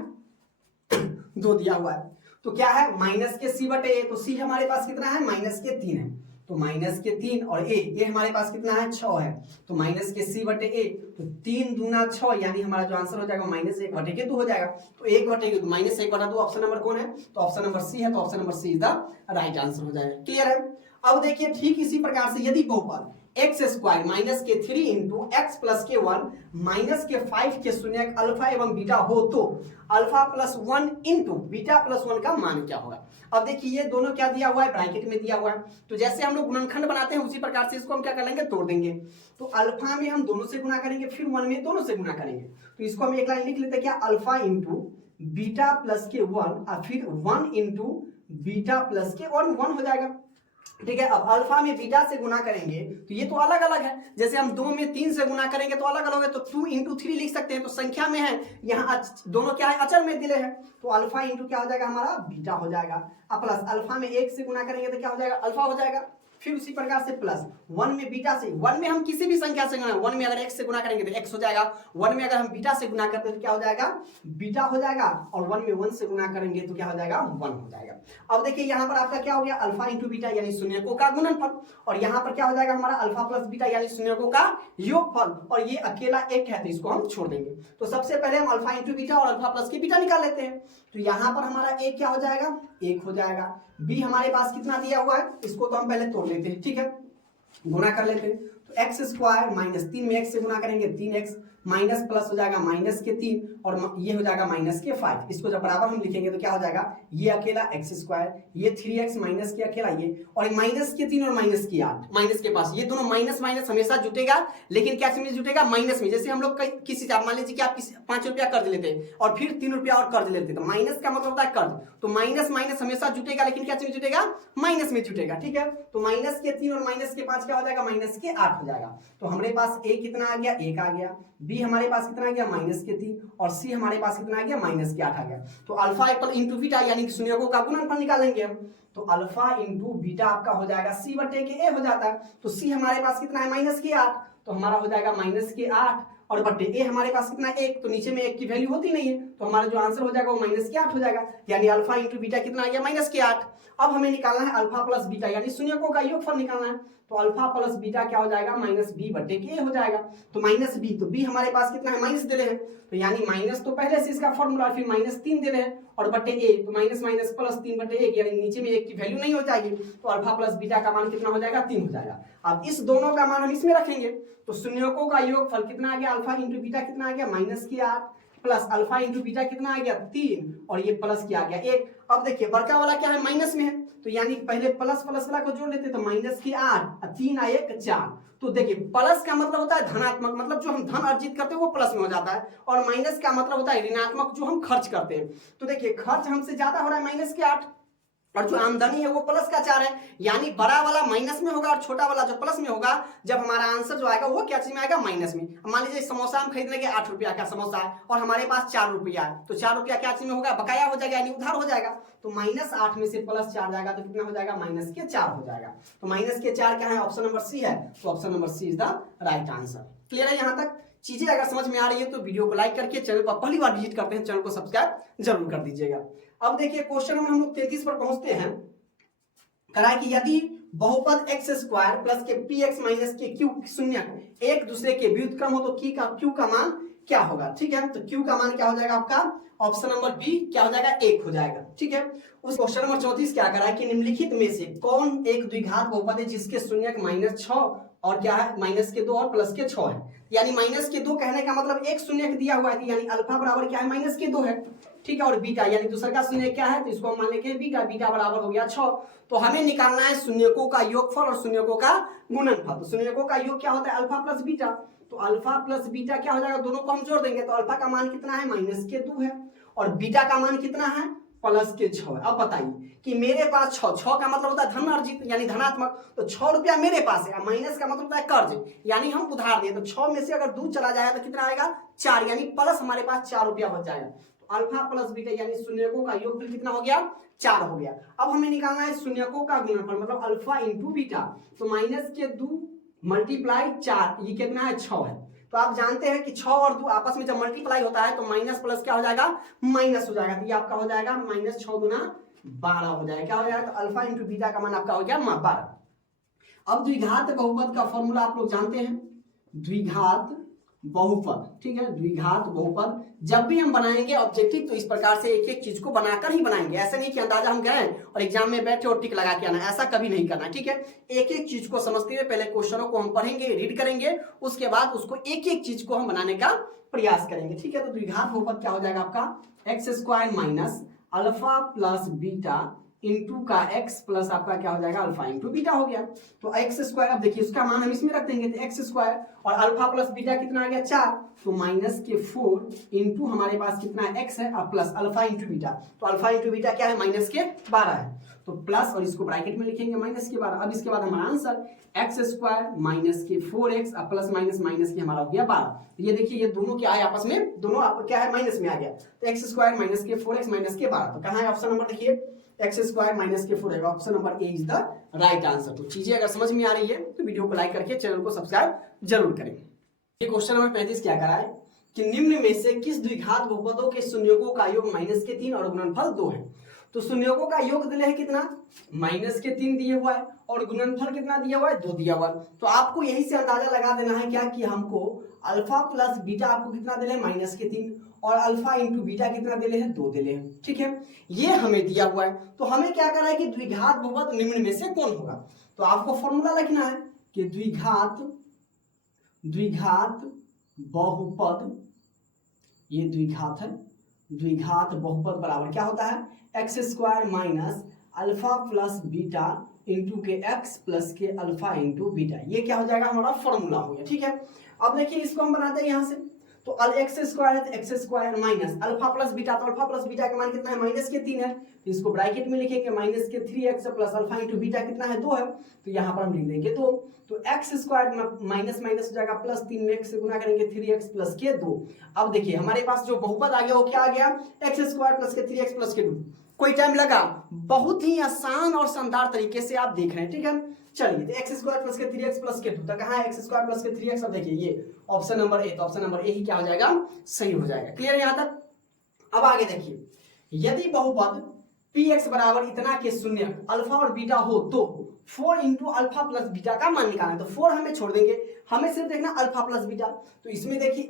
2 दिया हुआ है। तो क्या है -C/A, तो सी हमारे पास कितना है -3 है, तो -3 और ए हमारे पास कितना है 6 है, तो -C/A, तो 3 दूना 6 यानी हमारा जो आंसर हो जाएगा -1/2 हो जाएगा। तो 1/2 -1/2 ऑप्शन नंबर कौन है, तो ऑप्शन नंबर सी है। तो option number C is the right answer हो जाएगा। क्लियर है। अब देखिए ठीक इसी प्रकार से यदि बहुपद x² -3 into x plus k1 -5 के शून्यक अल्फा एवं बीटा हो तो alpha plus 1 into beta plus 1 का मान क्या होगा। अब देखिए ये दोनों क्या दिया हुआ है, ब्रैकेट में दिया हुआ है। तो जैसे हम लोग गुणनखंड बनाते हैं उसी प्रकार से इसको हम क्या कर लेंगे, तोड़ देंगे। तो अल्फा में हम दोनों से गुना करेंगे, फिर 1 में दोनों से गुना करेंगे। तो इसको हम एक लाइन लिख लेते हैं क्या, alpha into beta plus k1 और फिर 1 इंटू बीटा प्लस k1 1 हो जाएगा। ठीक है। अब अल्फा में बीटा से गुना करेंगे तो ये तो अलग अलग है, जैसे हम 2 में 3 से गुना करेंगे तो अलग अलग है, तो 2 इंटू 3 लिख सकते हैं। तो संख्या में है, यहाँ दोनों क्या है अचर में दिले हैं, तो अल्फा इंटू क्या हो जाएगा हमारा बीटा हो जाएगा, अब प्लस अल्फा में 1 से गुना करेंगे तो क्या हो जाएगा अल्फा हो जाएगा। फिर उसी प्रकार से प्लस 1 में बीटा से, 1 में हम किसी भी संख्या से गुना, 1 में अगर x से गुना करेंगे तो x हो जाएगा, 1 में अगर हम बीटा से गुना करते हैं तो क्या हो जाएगा बीटा हो जाएगा, और 1 में 1 से गुना करेंगे तो क्या हो जाएगा 1 हो जाएगा। अब देखिए यहाँ पर आपका क्या हो गया अल्फा इंटू बीटा यानी शून्यकों का गुणनफल, और यहाँ पर क्या हो जाएगा हमारा अल्फा प्लस बीटा यानी शून्यकों का योगफल, और ये अकेला एक है तो इसको हम छोड़ देंगे। तो सबसे पहले हम अल्फा इंटू बीटा और अल्फा प्लस की बीटा निकाल लेते हैं। तो यहाँ पर हमारा एक क्या हो जाएगा 1 हो जाएगा, बी हमारे पास कितना दिया हुआ है इसको तो हम पहले तोड़ लेते हैं। ठीक है, गुना कर लेते हैं। तो x² -3 में x से गुना करेंगे 3x माइनस प्लस हो जाएगा -3 और ये हो जाएगा -5। इसको जब बराबर हम लिखेंगे तो क्या हो जाएगा ये अकेला x², ये 3x माइनस के अकेला ये, और -3 और -8 माइनस के पास, ये दोनों माइनस माइनस हमेशा जुटेगा, लेकिन क्या में जुटेगा माइनस में। जैसे हम लोग किसी से मान लीजिए कि आप 5 रुपया कर्ज लेते हैं और फिर 3 रुपया और कर्ज लेते हैं, तो माइनस का मतलब होता है कर्ज, तो माइनस माइनस हमेशा जुटेगा, लेकिन क्या में जुटेगा माइनस में जुटेगा। ठीक है, तो -3 और -5 क्या हो जाएगा -8 हो जाएगा। तो हमारे पास a कितना आ गया 1 आ गया, b हमारे पास कितना आ गया -3 और c हमारे पास कितना आ गया -8 आ गया। तो अल्फा इंटू बीटा यानी शून्यकों का गुणनफल निकालेंगे हम, तो अल्फा इंटू बीटा आपका हो जाएगा C/A हो जाता है। तो c हमारे पास कितना है -8, तो हमारा हो जाएगा -8 और बट्टे ए हमारे पास कितना 1, तो नीचे में 1 की वैल्यू होती नहीं है, तो हमारा जो आंसर हो जाएगा वो -8 हो जाएगा, यानी अल्फा इंटू बीटा कितना आ गया -8। अब हमें निकालना है अल्फा प्लस बीटा यानी शून्यकों का योगफल निकालना है। तो अल्फा प्लस बीटा क्या हो जाएगा -B/K हो जाएगा। तो -b, तो b हमारे पास कितना है माइनस दे रहे हैं, तो यानी माइनस तो पहले से इसका फॉर्मूला, फिर -3 दे रहे हैं और बट्टे ए, तो माइनस माइनस प्लस 3/1 यानी नीचे में 1 की वैल्यू नहीं हो जाएगी, तो अल्फा प्लस बीटा का मान कितना हो जाएगा 3 हो जाएगा। अब इस दोनों का मान हम इसमें रखेंगे, तो शून्यकों का योगफल कितना आ गया अल्फा इंटू बीटा कितना आ गया -8 प्लस अल्फा इंटू बीटा कितना आ गया 3 और ये प्लस क्या आ गया 1। अब देखिए बड़का वाला क्या है माइनस में है, तो यानी पहले प्लस प्लस वाला को जोड़ लेते तो -8 3 आ 1 4। तो देखिए प्लस का मतलब होता है धनात्मक, मतलब जो हम धन अर्जित करते हैं वो प्लस में हो जाता है, और माइनस का मतलब होता है ऋणात्मक जो हम खर्च करते हैं। तो देखिए खर्च हमसे ज्यादा हो रहा है -8 और जो आमदनी है वो प्लस का 4 है, यानी बड़ा वाला माइनस में होगा और छोटा वाला जो प्लस में होगा। जब हमारा आंसर जो आएगा वो क्या चीज में आएगा, माइनस में। मान लीजिए समोसा हम खरीदने के 8 रुपया का समोसा है और हमारे पास 4 रुपया है, तो 4 रुपया क्या चीज में होगा, बकाया हो जाएगा, यानी उधार हो जाएगा। तो -8 में से +4 जाएगा तो कितना हो जाएगा, -4 हो जाएगा। तो -4 क्या है, ऑप्शन नंबर सी है। तो option number C is the right answer. Clear है यहाँ तक? चीजें अगर समझ में आ रही है तो वीडियो को लाइक करके, चैनल पर पहली बार विजिट करते हैं चैनल को सब्सक्राइब जरूर कर दीजिएगा। अब देखिए क्वेश्चन नंबर हम लोग 33 पर पहुंचते हैं। करा कि यदि बहुपद x स्क्वायर प्लस के px माइनस के q शून्य एक दूसरे के व्युत्क्रम हो तो q का मान क्या होगा। ठीक है, तो q का मान क्या हो जाएगा आपका, ऑप्शन नंबर बी क्या हो जाएगा, 1 हो जाएगा। ठीक है, उस क्वेश्चन नंबर 34 क्या करा है कि निम्नलिखित में से कौन एक द्विघात बहुपद है जिसके शून्यक -6 और क्या है, -2 और +6 है। यानी -2 कहने का मतलब एक शून्यक दिया हुआ है, यानी अल्फा बराबर क्या है, -2 है। ठीक है, और बीटा यानी दूसरा का शून्य क्या है, तो इसको हम मान लेंगे बीटा, बीटा बराबर हो गया 6। तो हमें निकालना है शून्यकों का योगफल और शून्यकों का गुणनफल। तो शून्यकों का योग क्या होता है, अल्फा प्लस बीटा। तो अल्फा प्लस बीटा क्या हो जाएगा, दोनों को हम जोड़ देंगे तो अल्फा का मान कितना है, -2 है, और बीटा का मान कितना है, +6 है। अब बताइए कि मेरे पास 6 का मतलब होता है धन अर्जित यानी धनात्मक, तो 6 रुपया मेरे पास है, माइनस का मतलब होता है कर्ज यानी हम उधार दिए। तो 6 में से अगर 2 चला जाएगा तो कितना आएगा, 4, यानी प्लस हमारे पास 4 रुपया बच जाएगा। तो अल्फा प्लस बीटा यानी शून्यकों का योगफल कितना हो गया, 4 हो गया। अब हमें निकालना है शून्यकों का गुणनफल, मतलब अल्फा इंटू बीटा। तो -2 मल्टीप्लाई 4, ये कितना है, 6 है। तो आप जानते हैं कि 6 और 2 आपस में जब मल्टीप्लाई होता है तो माइनस प्लस क्या हो जाएगा, माइनस हो जाएगा। तो ये आपका हो जाएगा -6 गुना 12 हो जाएगा। क्या हो जाएगा, तो अल्फा इंटू बीटा का मान आपका हो गया 12। अब द्विघात बहुपद का फॉर्मूला आप लोग जानते हैं, द्विघात बहुपद। ठीक है, द्विघात बहुपद जब भी हम बनाएंगे ऑब्जेक्टिव तो इस प्रकार से एक एक चीज को बनाकर ही बनाएंगे। ऐसा नहीं कि अंदाजा हम गए और एग्जाम में बैठे और टिक लगा के आना, ऐसा कभी नहीं करना। ठीक है, एक एक चीज को समझते हुए पहले क्वेश्चनों को हम पढ़ेंगे, रीड करेंगे, उसके बाद उसको एक एक चीज को हम बनाने का प्रयास करेंगे। ठीक है, तो द्विघात बहुपद क्या हो जाएगा आपका, x² minus alpha plus beta into का x प्लस आपका क्या हो जाएगा, अल्फा इंटू बीटा हो गया। तो x², अब देखिए उसका मान हम इसमें रख देंगे, तो x² और अल्फा प्लस बीटा कितना आ गया, 4, तो -4 इंटू हमारे पास कितना x है, और प्लस अल्फा इंटू बीटा। तो अल्फा इंटू बीटा क्या है, -12 है, तो प्लस और इसको ब्रैकेट में लिखेंगे -12। अब इसके बाद हमारा answer x² -4x plus minus के हमारा हो गया 12। ये देखिए ये दोनों क्या है आपस में, दोनों क्या है, माइनस में आ गया। तो x² -4x -12, तो कहाँ है ऑप्शन नंबर, देखिए x² -4 है, option number A is the right answer. तो चीजें अगर समझ में आ रही है तो वीडियो को लाइक करके चैनल को सब्सक्राइब जरूर करें। ये क्वेश्चन नंबर 35 क्या करा है कि निम्न में से किस द्विघात बहुपदों के शून्यकों का योग -3 और गुणनफल 2 है। तो शून्यकों का योग दिले है कितना, -3 दिए हुआ है और गुणनफल कितना दिया हुआ है, 2 दिया हुआ है। तो आपको यही से अंदाजा लगा देना है क्या कि हमको अल्फा प्लस बीटा आपको कितना दिले, -3 और अल्फा इंटू बीटा कितना दिले हैं, 2 दिले हैं। ठीक है, ये हमें दिया हुआ है। तो हमें क्या करना है कि द्विघात बहुपद निम्न में से कौन होगा। तो आपको फॉर्मूला लिखना है कि द्विघात बहुपद, ये द्विघात है, द्विघात बहुपद बराबर क्या होता है, x² minus alpha plus beta into के x प्लस के अल्फा इंटू बीटा। ये क्या हो जाएगा, हमारा फॉर्मूला हो गया। ठीक है, अब देखिए इसको हम बनाते हैं यहाँ से, तो x² है तो x² minus alpha plus beta, तो अल्फा प्लस बीटा का मान कितना है, -3 है, तो इसको ब्रैकेट में लिखेंगे -3x plus alpha into beta कितना है, 2 है, तो यहाँ पर हम लिख देंगे 2। तो x² माइनस माइनस हो जाएगा +3 में x से गुना करेंगे 3x प्लस के 2। अब देखिए हमारे पास जो बहुपद आ गया वो क्या आ गया, x² प्लस के 3x प्लस के 2। कोई टाइम लगा, बहुत ही आसान और शानदार तरीके से आप देख रहे हैं। ठीक है, चलिए, तो x² प्लस के 3x प्लस के 2, तो कहाँ है x² प्लस के 3x, अब देखिए ये ऑप्शन नंबर ए, तो ऑप्शन नंबर ए ही क्या हो जाएगा, सही हो जाएगा। क्लियर है यहाँ तक? अब आगे देखिए, यदि बहुपद px बराबर इतना के शून्य अल्फा और बीटा हो तो 4 इंटू अल्फा प्लस बीटा का मान निकालना है। तो 4 हमें छोड़ देंगे, हमें सिर्फ देखना अल्फा प्लस बीटा। तो इसमें देखिए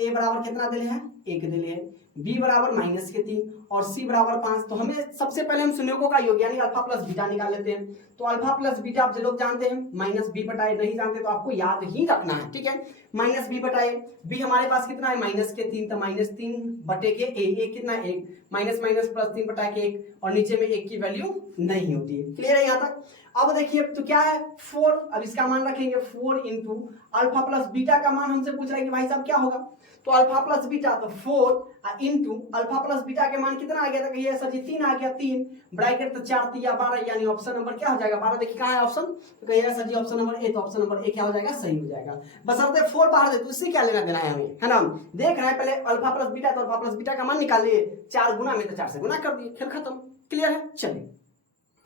ए बराबर कितना दिले हैं, 1 दिले हैं, बी बराबर -3 और सी बराबर 5। तो हमें सबसे पहले हम शून्यकों का योग यानी अल्फा प्लस बीटा निकाल लेते हैं। तो अल्फा प्लस बीटा आप जो लोग जानते हैं -b/a, नहीं जानते तो आपको याद ही रखना है। ठीक है, -b/a, बी हमारे पास कितना है, -3, तो -3/a, ए कितना है 1, माइनस +3/1 और नीचे में 1 की वैल्यू नहीं होती है। क्लियर है यहाँ तक? अब देखिए तो क्या है 4, अब इसका मान रखेंगे 4 इंटू अल्फा प्लस बीटा का मान हमसे पूछ रहा है कि भाई साहब क्या होगा, तो अल्फा प्लस बीटा तो 4 इंटू अल्फा प्लस बीटा के मान कितना आ गया था, कहिए सर जी 3 आ गया, 3 ब्रैकेट तो 4 3 12, यानी ऑप्शन नंबर क्या हो जाएगा 12। देखिए कहाँ है ऑप्शन, तो कहिए सर जी ऑप्शन नंबर ए, तो ऑप्शन नंबर ए क्या हो जाएगा, सही हो जाएगा। बशर्ते 4 बाहर दे तो इससे क्या लेना देना है हमें, है ना। देख रहे हैं पहले अल्फा प्लस बीटा, तो अल्फा प्लस बीटा का मान निकाल लिए, 4 गुना में तो 4 से गुना कर दिए, खेल खत्म। क्लियर है। चलिए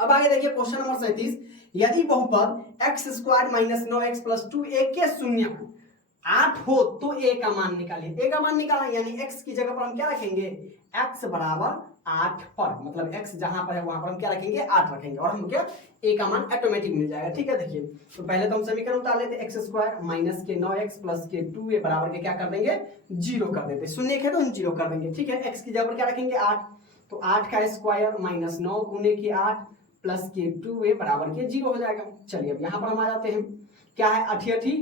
अब आगे देखिए क्वेश्चन नंबर 37, यदि बहुपद x square minus 9x plus 2a के शून्य 8 हो तो a का मान निकालिए। a का मान निकालना यानी x की जगह पर हम क्या रखेंगे, x बराबर 8 पर, मतलब x जहां पर है वहां पर हम क्या रखेंगे, 8 रखेंगे, और हम क्या a का मान ऑटोमेटिक मिल जाएगा। ठीक है, देखिए तो पहले तो हम समीकरण उतार लेते, एक्स स्क्वायर माइनस के 9x प्लस के 2a बराबर के क्या कर देंगे, 0 कर देते, शून्य है तो हम 0 कर देंगे। ठीक है, x की जगह पर क्या रखेंगे 8, तो 8 का स्क्वायर माइनस 9 गुने के 8 प्लस के 2a बराबर के 0 हो जाएगा। चलिए अब यहाँ पर हम आ जाते हैं, क्या है 8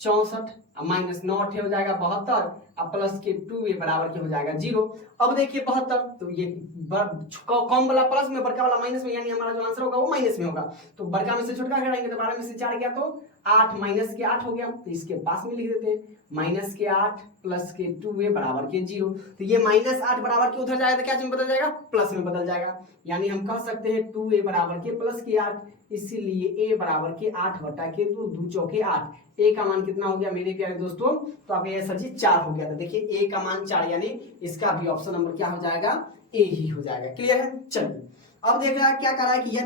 64, माइनस 9 हो जाएगा 72, अब प्लस के 2a बराबर के हो जाएगा 0। अब देखिए 72, तो ये कम वाला प्लस में, बड़का वाला माइनस में, यानी हमारा जो आंसर होगा वो माइनस में होगा। तो बड़का में से छोटा घटाएंगे तो 12 में से 4 गया तो 8 माइनस के 8 हो गया, तो इसके पास में लिख देते हैं माइनस के 8 प्लस के 2a बराबर के 0। तो ये माइनस 8 बराबर के उधर जाएगा तो क्या बदल जाएगा, प्लस में बदल जाएगा, यानी हम कह सकते हैं 2a बराबर के प्लस के 8, इसीलिए a बराबर के 8 बटा के 2 2 चौके 8, a का मान कितना हो गया मेरे प्यारे दोस्तों, तो आप ये सर जी 4 हो गया था। देखिए a का मान 4, यानी इसका भी ऑप्शन नंबर क्या हो जाएगा, a ही हो जाएगा। क्लियर है। चलिए अब देख रहा है क्या कर रहा है कि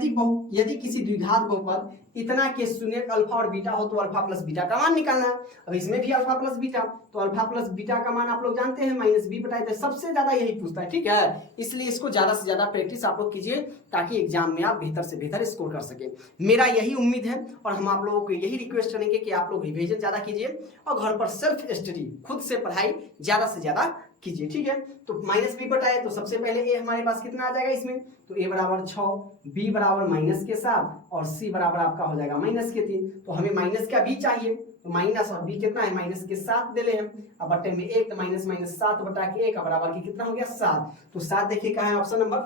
यदि किसी द्विघात बहुपद इतना के शून्य अल्फा और बीटा हो तो अल्फा प्लस बीटा का मान निकालना है। अब इसमें भी अल्फा प्लस बीटा, तो अल्फा प्लस बीटा का मान आप लोग जानते हैं माइनस बी बटा, सबसे ज्यादा यही पूछता है। ठीक है, इसलिए इसको ज्यादा से ज्यादा प्रैक्टिस आप लोग कीजिए ताकि एग्जाम में आप बेहतर से बेहतर स्कोर कर सके। मेरा यही उम्मीद है और हम आप लोगों को यही रिक्वेस्ट करेंगे कि आप लोग रिविजन ज्यादा कीजिए और घर पर सेल्फ स्टडी खुद से पढ़ाई ज्यादा से ज्यादा कीजिए। ठीक है, तो माइनस बी बटा है, तो सबसे पहले ए हमारे पास कितना आ जाएगा इसमें, तो ए बराबर 6, बी बराबर माइनस के 7 और सी बराबर आपका हो जाएगा माइनस के 3। तो हमें माइनस का बी चाहिए, तो माइनस और बी कितना है, माइनस के 7 दे ले हम, अब बटे में 1, तो माइनस माइनस 7 बटा के 1 बराबर की कितना हो गया 7। तो 7 देखिए कहाँ है ऑप्शन नंबर,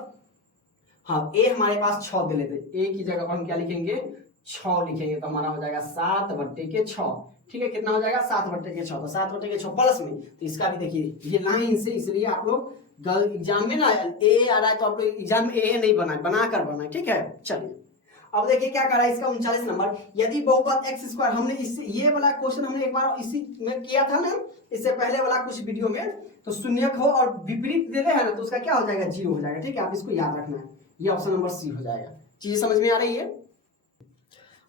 हाँ ए हमारे पास 6 दे लेते, ए की जगह पर हम क्या लिखेंगे 6 लिखेंगे, तो हमारा हो जाएगा 7 बट्टे के 6। ठीक है, कितना हो जाएगा 7 बट्टे के 6, तो 7 बट्टे के 6 प्लस में, तो इसका भी देखिए ये लाइन से, इसलिए आप लोग एग्जाम में ना ए आ रहा है तो आप लोग एग्जाम में ए नहीं बना कर बनाए। ठीक है, चलिए अब देखिए क्या कर रहा है इसका 39 नंबर, यदि बहुपद एक्स स्क्वायर, हमने इससे ये वाला क्वेश्चन हमने एक बार इसी में किया था ना, इससे पहले वाला कुछ वीडियो में, तो शून्यक हो और विपरीत दे रहे हैं ना तो उसका क्या हो जाएगा 0 हो जाएगा। ठीक है, आप इसको याद रखना है, ये ऑप्शन नंबर सी हो जाएगा। चीजें समझ में आ रही है।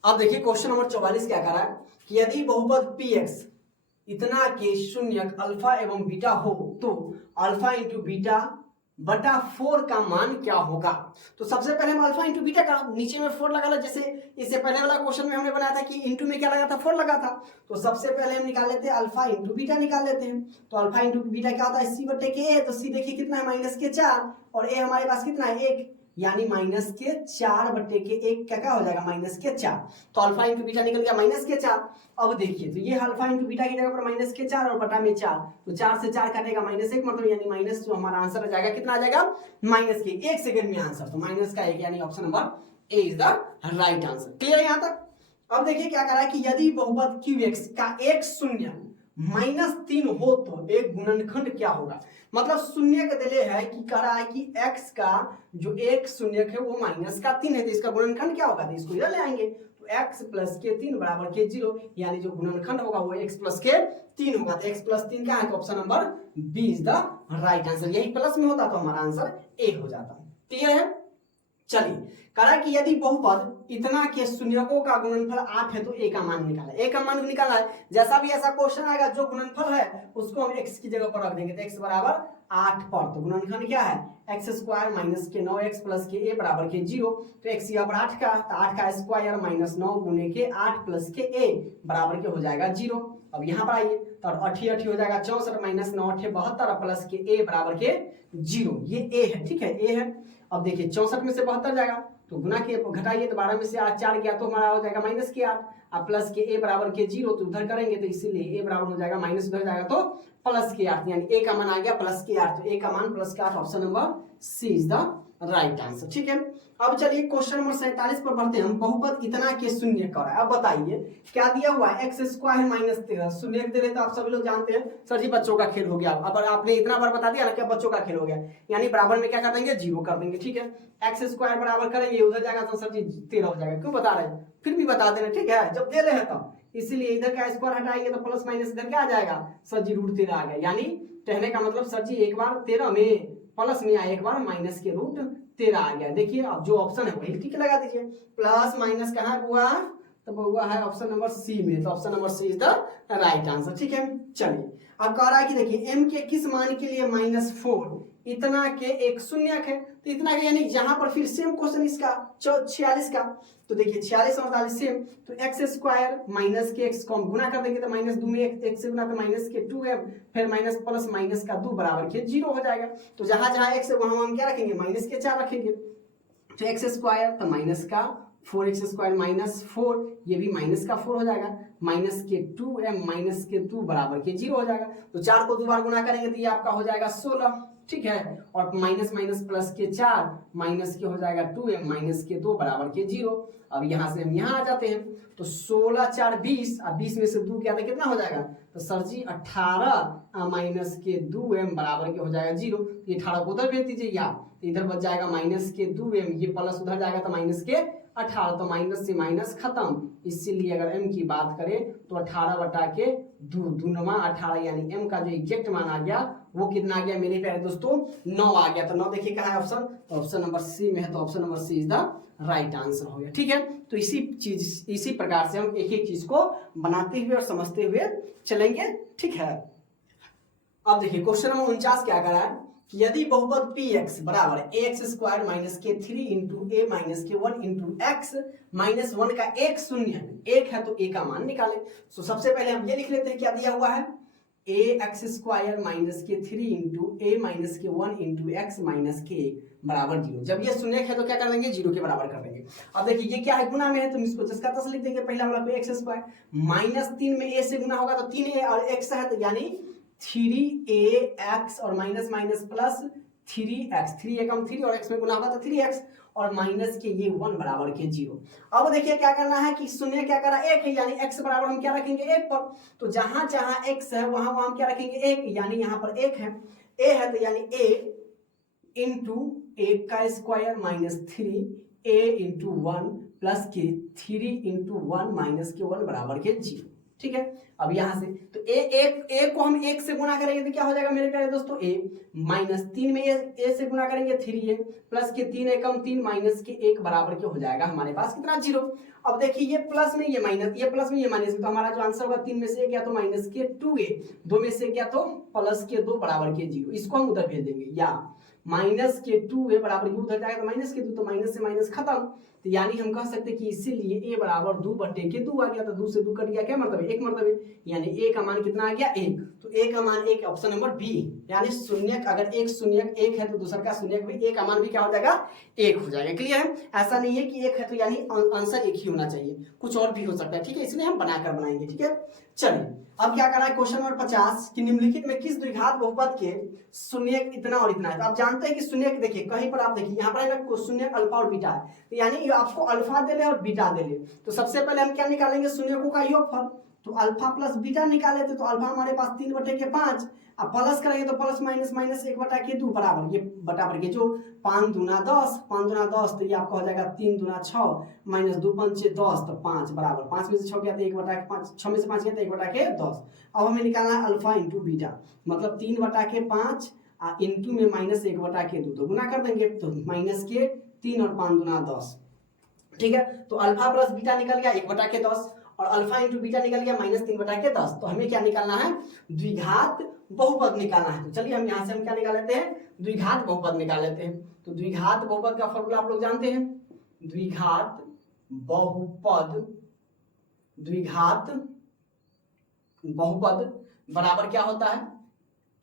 अब देखिए क्वेश्चन नंबर 44 क्या कर रहा है कि यदि बहुपद px इतना के शून्यक अल्फा एवं बीटा हो तो अल्फा इंटू बीटा बटा 4 का मान क्या होगा। तो सबसे पहले हम अल्फा इंटू बीटा का नीचे में 4 लगा लो, जैसे इससे पहले वाला क्वेश्चन में हमने बनाया था कि इंटू में क्या लगा था 4 लगा था। तो सबसे पहले हम निकाल लेते हैं अल्फा इंटू बीटा निकाल लेते हैं, तो अल्फा इंटू बीटा क्या होता है सी बटे के ए, तो सी देखिए कितना है माइनस के 4 और ए हमारे पास कितना है 1, यानी माइनस के 4 बटे के 1 क्या हो जाएगा माइनस के 4। तो अल्फा इंटू बीटा निकल गया माइनस के 4। अब देखिए तो ये अल्फा इंटू बीटा की जगह पर माइनस के 4 और बटा में 4, तो 4 से 4 काटेगा माइनस 1, मतलब यानी माइनस जो हमारा आंसर आ जाएगा कितना आ जाएगा माइनस के 1 सेकंड में आंसर, तो माइनस का 1 यानी option number A is the right answer. Clear है यहाँ तक। अब देखिए क्या कर रहा है कि यदि बहुपद क्यूएक्स का एक शून्य -3 हो तो एक गुणनखंड क्या होगा। मतलब शून्य का दिले है कि कह रहा है कि x का जो एक शून्य है वो माइनस का 3 है, तो इसका गुणनखंड क्या होगा, तो इसको इधर ले आएंगे, तो x प्लस के 3 बराबर के 0, यानी जो गुणनखंड होगा वो x प्लस के 3 होगा, तो x प्लस 3 क्या है, तो option number B is the right answer. यही प्लस में होता तो हमारा आंसर ए हो जाता। क्लियर है। चलिए कहा कि यदि बहुपद इतना के शून्यकों का गुणनफल 8 है तो ए का मान निकाला, ए का मान निकाला है। जैसा भी ऐसा क्वेश्चन आएगा जो गुणनफल है उसको हम x की जगह पर रख देंगे, तो x बराबर 8 पर, तो गुणनखंड क्या है एक्स स्क्वायर माइनस के 9x प्लस के ए बराबर के 0, तो x यहाँ पर 8 का, तो 8 का स्क्वायर माइनस 9 गुने के 8 प्लस के ए बराबर के हो जाएगा 0। अब यहाँ पर आइए तो 8 हो जाएगा 64 माइनस 9 72 प्लस के ए बराबर के 0, ये ए है। ठीक है, ए है। अब देखिए 64 में से 72 जाएगा तो गुना के घटाइए, तो 12 में से 8 4 गया तो हमारा हो जाएगा माइनस के 8, अब प्लस के ए बराबर के 0, तो उधर करेंगे तो इसीलिए ए बराबर हो जाएगा माइनस उधर जाएगा तो प्लस के 8, यानी ए का मान आ गया प्लस के 8, तो ए का मान प्लस के 8, option number C is the right answer. ठीक है, अब चलिए क्वेश्चन नंबर 47 पर बढ़ते हैं हम। बहुपद इतना के शून्य कर है। अब बताइए क्या दिया हुआ है, एक्स स्क्वायर माइनस 13 शून्य दे रहे तो आप सभी लोग जानते हैं सर जी बच्चों का खेल हो गया। अब आपने इतना बार बता दिया ना क्या बच्चों का खेल हो गया, यानी बराबर में क्या कर देंगे 0 कर देंगे। ठीक है, एक्स स्क्वायर बराबर करेंगे उधर जाएगा तो सर जी 13 हो जाएगा। क्यों बता रहे हैं, फिर भी बता देना। ठीक है, जब दे रहे हैं तब, इसीलिए इधर का स्क्वायर हटाएंगे तो प्लस माइनस इधर क्या आ जाएगा सर जी √13 आ गया। यानी कहने का मतलब सर जी एक बार 13 में प्लस में आया, एक बार माइनस के √13 आ गया। देखिए अब जो ऑप्शन है वही ठीक लगा दीजिए। प्लस माइनस कहाँ हुआ, तो हुआ है ऑप्शन नंबर सी में, तो option number C is the right answer. ठीक है, चलिए अब कह रहा है कि देखिए m के किस मान के लिए -4 इतना के एक शून्यक है। तो इतना के यानी जहां पर फिर सेम क्वेश्चन इसका 46 का, तो देखिए 46 और 48 सेम, तो एक्स स्क्वायर माइनस के एक्स को हम गुना कर देंगे तो -2 में एक से गुना तो माइनस के 2m, फिर माइनस प्लस माइनस का 2 बराबर के 0 हो जाएगा। तो जहां जहां x है वहां हम क्या रखेंगे माइनस के 4 रखेंगे। तो एक्स स्क्वायर तो माइनस का 4x स्क्वायर -4, ये भी माइनस का 4 हो जाएगा, माइनस के 2m माइनस के 2 बराबर के 0 हो जाएगा। तो 4 को 2 बार गुना करेंगे तो ये आपका हो जाएगा 16। ठीक है, और माइनस माइनस प्लस के 4 माइनस के हो जाएगा 2m माइनस के 2 बराबर के 0। अब यहां से हम यहां आ जाते हैं तो 16 4 20, अब 20 में से 2 क्या था कितना हो जाएगा, तो सर जी 18 माइनस के 2m बराबर के हो जाएगा 0। ये 18 को उधर भेज दीजिए, या इधर बच जाएगा माइनस के 2m, ये प्लस उधर जाएगा तो माइनस के 18, तो माइनस से माइनस खत्म। इसीलिए अगर m की बात करें तो 18 बटा के 2 दूनमा 18, यानी m का जो एग्जैक्ट मान आ गया वो कितना आ गया मेरे प्यारे दोस्तों 9 आ गया। तो 9 देखिए कहाँ है ऑप्शन, तो ऑप्शन नंबर सी में है, तो option number C is the right answer हो गया। ठीक है, तो इसी प्रकार से हम एक एक चीज को बनाते हुए और समझते हुए चलेंगे। ठीक है, अब देखिए क्वेश्चन नंबर 49 क्या करा है, यदि बहुपद px बराबर ax स्क्वायर माइनस के 3 इंटू ए माइनस के 1 इंटू एक्स माइनस 1 का एक शून्य एक है तो a का मान निकाले। तो सबसे पहले हम ये लिख लेते हैं क्या दिया हुआ है, ax स्क्वायर माइनस के 3 इंटू ए माइनस के 1 इंटू एक्स माइनस के बराबर 0। जब ये शून्य है तो क्या कर देंगे 0 के बराबर कर देंगे। अब देखिए ये क्या है गुना में है, तो हम इसको 10 का 10 लिख देंगे। पहला वाला पे एक्स स्क्वायर माइनस 3 में a से गुना होगा तो 3a और x है, तो यानी 3ax और minus minus plus 3x, 3a कम 3 और x में गुना होगा तो 3x और माइनस के ये 1 बराबर के 0। अब देखिए क्या करना है कि शून्य क्या करा 1 है, यानी x बराबर हम क्या रखेंगे 1 पर। तो जहां जहां x है वहां वहां हम क्या रखेंगे 1, यानी यहाँ पर 1 है, a है तो यानी a इंटू 1 का square minus 3a into 1 plus के 3 इंटू 1 माइनस के 1 बराबर के 0। ठीक है, अब यहां से तो a को हम 1 से गुना करेंगे तो क्या हो जाएगा मेरे प्यारे दोस्तों a माइनस 3 में a से गुना करेंगे 3a प्लस के 3 एकम 3 माइनस के 1 बराबर के हो जाएगा हमारे पास कितना 0। अब देखिए ये प्लस में ये माइनस, ये प्लस में ये माइनस, तो हमारा जो आंसर होगा 3 में से 1 गया तो माइनस के 2a, 2 में से गया तो प्लस के 2 बराबर के 0। इसको हम उधर भेज देंगे, या माइनस के 2a बराबर ये उधर जाएगा तो माइनस के 2, तो माइनस से माइनस खत्म। तो यानी हम कह सकते हैं कि इसीलिए a बराबर 2 बटे के 2 आ गया। तो 2 से 2 कट गया क्या मतलब 1 मतलब, यानी a का मान कितना आ गया 1। तो a का मान 1, ऑप्शन नंबर बी, यानी शून्यक अगर एक शून्यक 1 है तो दूसरा का शून्यक भी a का मान भी क्या हो जाएगा 1 हो जाएगा। क्लियर है, ऐसा नहीं है कि 1 है तो यानी आंसर 1 ही होना चाहिए, कुछ और भी हो सकता है। ठीक है, इसलिए हम बनाकर बनाएंगे। ठीक है, चलिए अब क्या करना है क्वेश्चन नंबर 50 कि निम्नलिखित में किस द्विघात बहुपद के शून्यक इतना और इतना है। तो आप जानते हैं कि शून्यक देखिए कहीं पर आप देखिए यहाँ पर शून्यक अल्फा और बीटा है, तो यानी आपको अल्फा दे ले और बीटा दे ले। तो सबसे पहले हम क्या निकालेंगे शून्यकों का योगफल, तो अल्फा प्लस बीटा निकाले थे तो अल्फा हमारे पास 3 बटे के 5, अब प्लस करेंगे तो प्लस माइनस माइनस 1 बटा के 2 बराबर ये बराबर के जोड़ 5 दूना 10, 5 दूना 10 तो ये आपका हो जाएगा 3 दूना 6 माइनस 2 पंचे 10 तो 5 बराबर 5 में से 6 गया तो 1 बटा के 5, 6 में से 5 गया तो 1 बटा के 10। अब हमें निकालना है अल्फा इंटू बीटा, मतलब 3 बटा के 5 इंटू में माइनस 1 बटा के 2, तो गुना कर देंगे तो माइनस के 3 और 5 दूना 10। ठीक है, तो अल्फा प्लस बीटा निकल गया 1 बटा के 10 और अल्फा इंटू बीटा निकल गया माइनस 3 बटा के 10। तो हमें क्या निकालना है द्विघात बहुपद निकालना है। तो चलिए हम यहाँ से हम क्या निकाल लेते हैं द्विघात बहुपद निकाल लेते हैं। तो द्विघात बहुपद का फॉर्मूला आप लोग जानते हैं, द्विघात बहुपद बराबर क्या होता है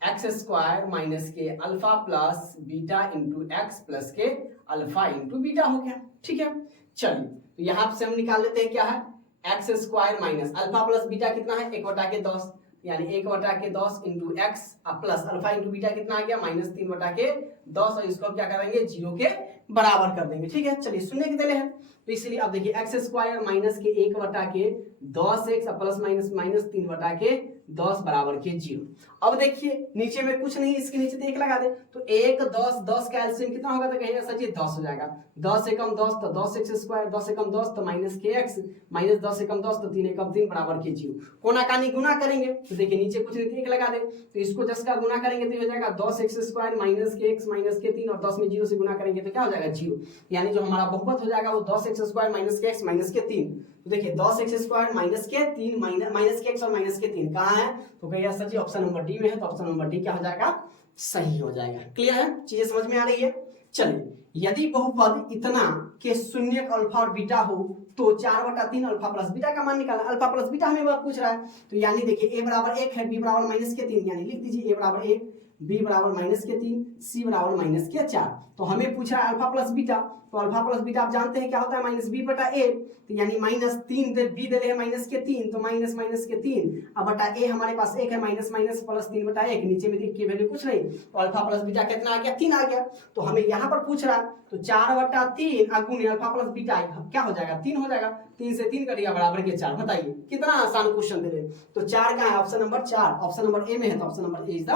एक्स स्क्वायर माइनस के alpha plus beta into x plus के अल्फा इंटू बीटा हो गया। ठीक है, चलिए तो यहां से हम निकाल लेते हैं क्या है x square minus alpha plus beta कितना है 1 बटा के 10, यानी 1/10 into x plus alpha into beta कितना आ गया -3/10 और इसको क्या करेंगे 0 के बराबर कर देंगे। ठीक है, चलिए शून्य के दिले हैं तो इसलिए अब देखिए एक्स स्क्वायर माइनस के 1/10 एक्स प्लस माइनस -3/10 बराबर के 0। अब देखिए नीचे में कुछ नहीं, इसके नीचे 1 लगा दे तो 1 10 का एलसीएम कितना होगा तो कहिएगा सर जी 10 हो जाएगा। 10 एकम 10 तो 10 एक्स स्क्वायर, 10 एकम 10 तो माइनस के एक्स, माइनस 10 एकम 10 तो 3 एकम 3 बराबर के 0। कोना कानी गुना करेंगे तो देखिए नीचे कुछ नहीं 1 लगा दे तो इसको 10 का गुना करेंगे तो हो जाएगा 10 एक्स स्क्वायर माइनस के एक्स माइनस के 3 और 10 में 0 से गुना करेंगे तो क्या हो जाएगा 0। यानी जो हमारा बहुपद हो जाएगा वो 10 एक्स स्क्वायर माइनस के एक्स माइनस के 3। तो देखिए 10 एक्स स्क्वायर माइनस के 3 माइनस के एक्स और माइनस के 3 कहाँ है तो कहिए सर जी ऑप्शन नंबर डी में है, तो ऑप्शन नंबर डी क्या हो जाएगा सही हो जाएगा। क्लियर है, चीजें समझ में आ रही है। चलिए यदि बहुपद इतना के शून्य अल्फा और बीटा हो तो 4/3 अल्फा प्लस बीटा का मान निकालना। अल्फा प्लस बीटा हमें बात पूछ रहा है तो यानी देखिए a बराबर 1 है, b बराबर माइनस के 3, यानी लिख दीजिए a बराबर 1, b बराबर माइनस के 3, c बराबर माइनस के 4। तो हमें पूछ रहा है अल्फा प्लस बीटा, तो अल्फा प्लस बीटा आप जानते हैं क्या होता है -b/a, तो यानी -3 दे b दे रहे हैं माइनस के 3 तो माइनस माइनस के 3 अब बटा a हमारे पास 1 है माइनस माइनस प्लस 3/1, नीचे में देखिए वैल्यू कुछ नहीं तो अल्फा प्लस बीटा कितना आ गया 3 आ गया। तो हमें यहाँ पर पूछ रहा है तो 4/3 गुणे अल्फा प्लस बीटा क्या हो जाएगा 3 हो जाएगा, 3 से 3 कटिएगा बराबर के 4। बताइए कितना आसान क्वेश्चन दे रहे हैं। तो 4 का है ऑप्शन नंबर 4, ऑप्शन नंबर ए में है तो option number A is the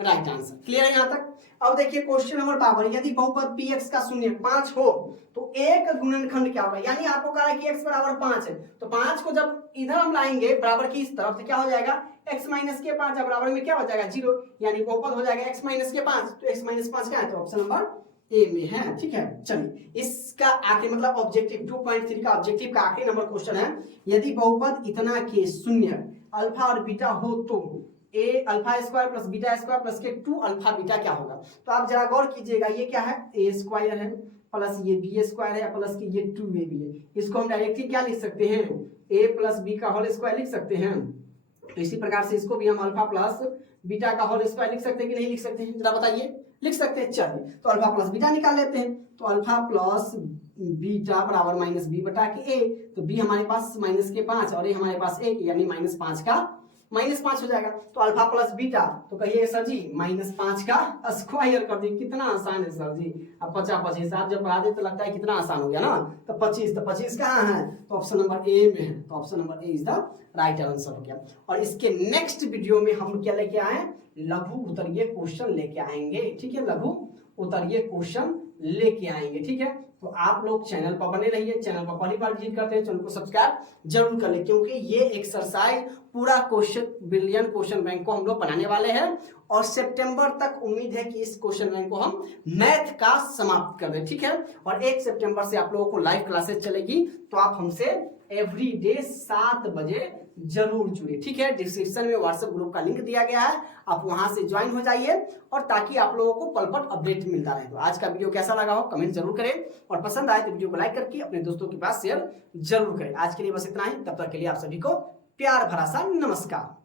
right answer. Clear है यहाँ तक। अब देखिए क्वेश्चन नंबर 52, यदि बहुपद px का शून्य 5 हो तो एक गुणनखंड क्या होगा। यानी आपको कहा है कि x बराबर 5 है तो 5 को जब इधर हम लाएंगे बराबर की इस तरफ तो क्या हो जाएगा x माइनस के 5 बराबर में क्या हो जाएगा 0, यानी बहुपद हो जाएगा x माइनस के 5 तो x माइनस 5 क्या है तो ऑप्शन नंबर ए में है। ठीक है, चलिए इसका आखिरी मतलब ऑब्जेक्टिव 2.3 का ऑब्जेक्टिव का आखिरी नंबर क्वेश्चन है, यदि बहुपद इतना के शून्य अल्फा और बीटा हो तो a alpha square plus beta square plus के 2 अल्फा बीटा क्या होगा। तो आप जरा गौर कीजिएगा, ये क्या है a स्क्वायर है प्लस ये b स्क्वायर है प्लस के ये 2ab है। इसको हम डायरेक्टली क्या लिख सकते हैं a प्लस b का होल स्क्वायर लिख सकते हैं। तो इसी प्रकार से इसको भी हम अल्फा प्लस बीटा का होल स्क्वायर लिख सकते हैं कि नहीं लिख सकते हैं, जरा बताइए। लिख सकते हैं। चलिए तो अल्फा प्लस बीटा निकाल लेते हैं तो अल्फा प्लस बीटा बराबर माइनस बी बटा के ए, तो बी हमारे पास माइनस के 5 और ए हमारे पास 1 यानी -5 का -5 हो जाएगा। तो अल्फा प्लस बीटा तो कहिए सर जी -5 का स्क्वायर कर दिए, कितना आसान है सर जी। अब 50 आप जब बढ़ा दे तो लगता है कितना आसान हो गया ना। तो 25 कहाँ है तो ऑप्शन नंबर ए में है, तो option number A is the right answer हो गया। और इसके नेक्स्ट वीडियो में हम क्या लेके आए लघु उत्तरीय क्वेश्चन लेके आएंगे। ठीक है, लघु उत्तरीय क्वेश्चन लेके आएंगे। ठीक है, तो आप लोग चैनल पर बने रहिए। चैनल पर पहली बार विजिट करते हैं चैनल को सब्सक्राइब जरूर कर ले, क्योंकि ये एक्सरसाइज पूरा क्वेश्चन बिलियन क्वेश्चन बैंक को हम लोग बनाने वाले हैं और सितंबर तक उम्मीद है कि इस क्वेश्चन बैंक को हम मैथ का समाप्त कर दें। ठीक है, और 1 सितंबर से आप लोगों को लाइव क्लासेस चलेगी, तो आप हमसे एवरी डे 7 बजे जरूर जुड़िए। ठीक है, डिस्क्रिप्शन में व्हाट्सएप ग्रुप का लिंक दिया गया है, आप वहां से ज्वाइन हो जाइए और ताकि आप लोगों को पल पल अपडेट मिलता रहे। तो आज का वीडियो कैसा लगा हो कमेंट जरूर करें और पसंद आए तो वीडियो को लाइक करके अपने दोस्तों के पास शेयर जरूर करें। आज के लिए बस इतना ही, तब तक के लिए आप सभी को प्यार भरा सा नमस्कार।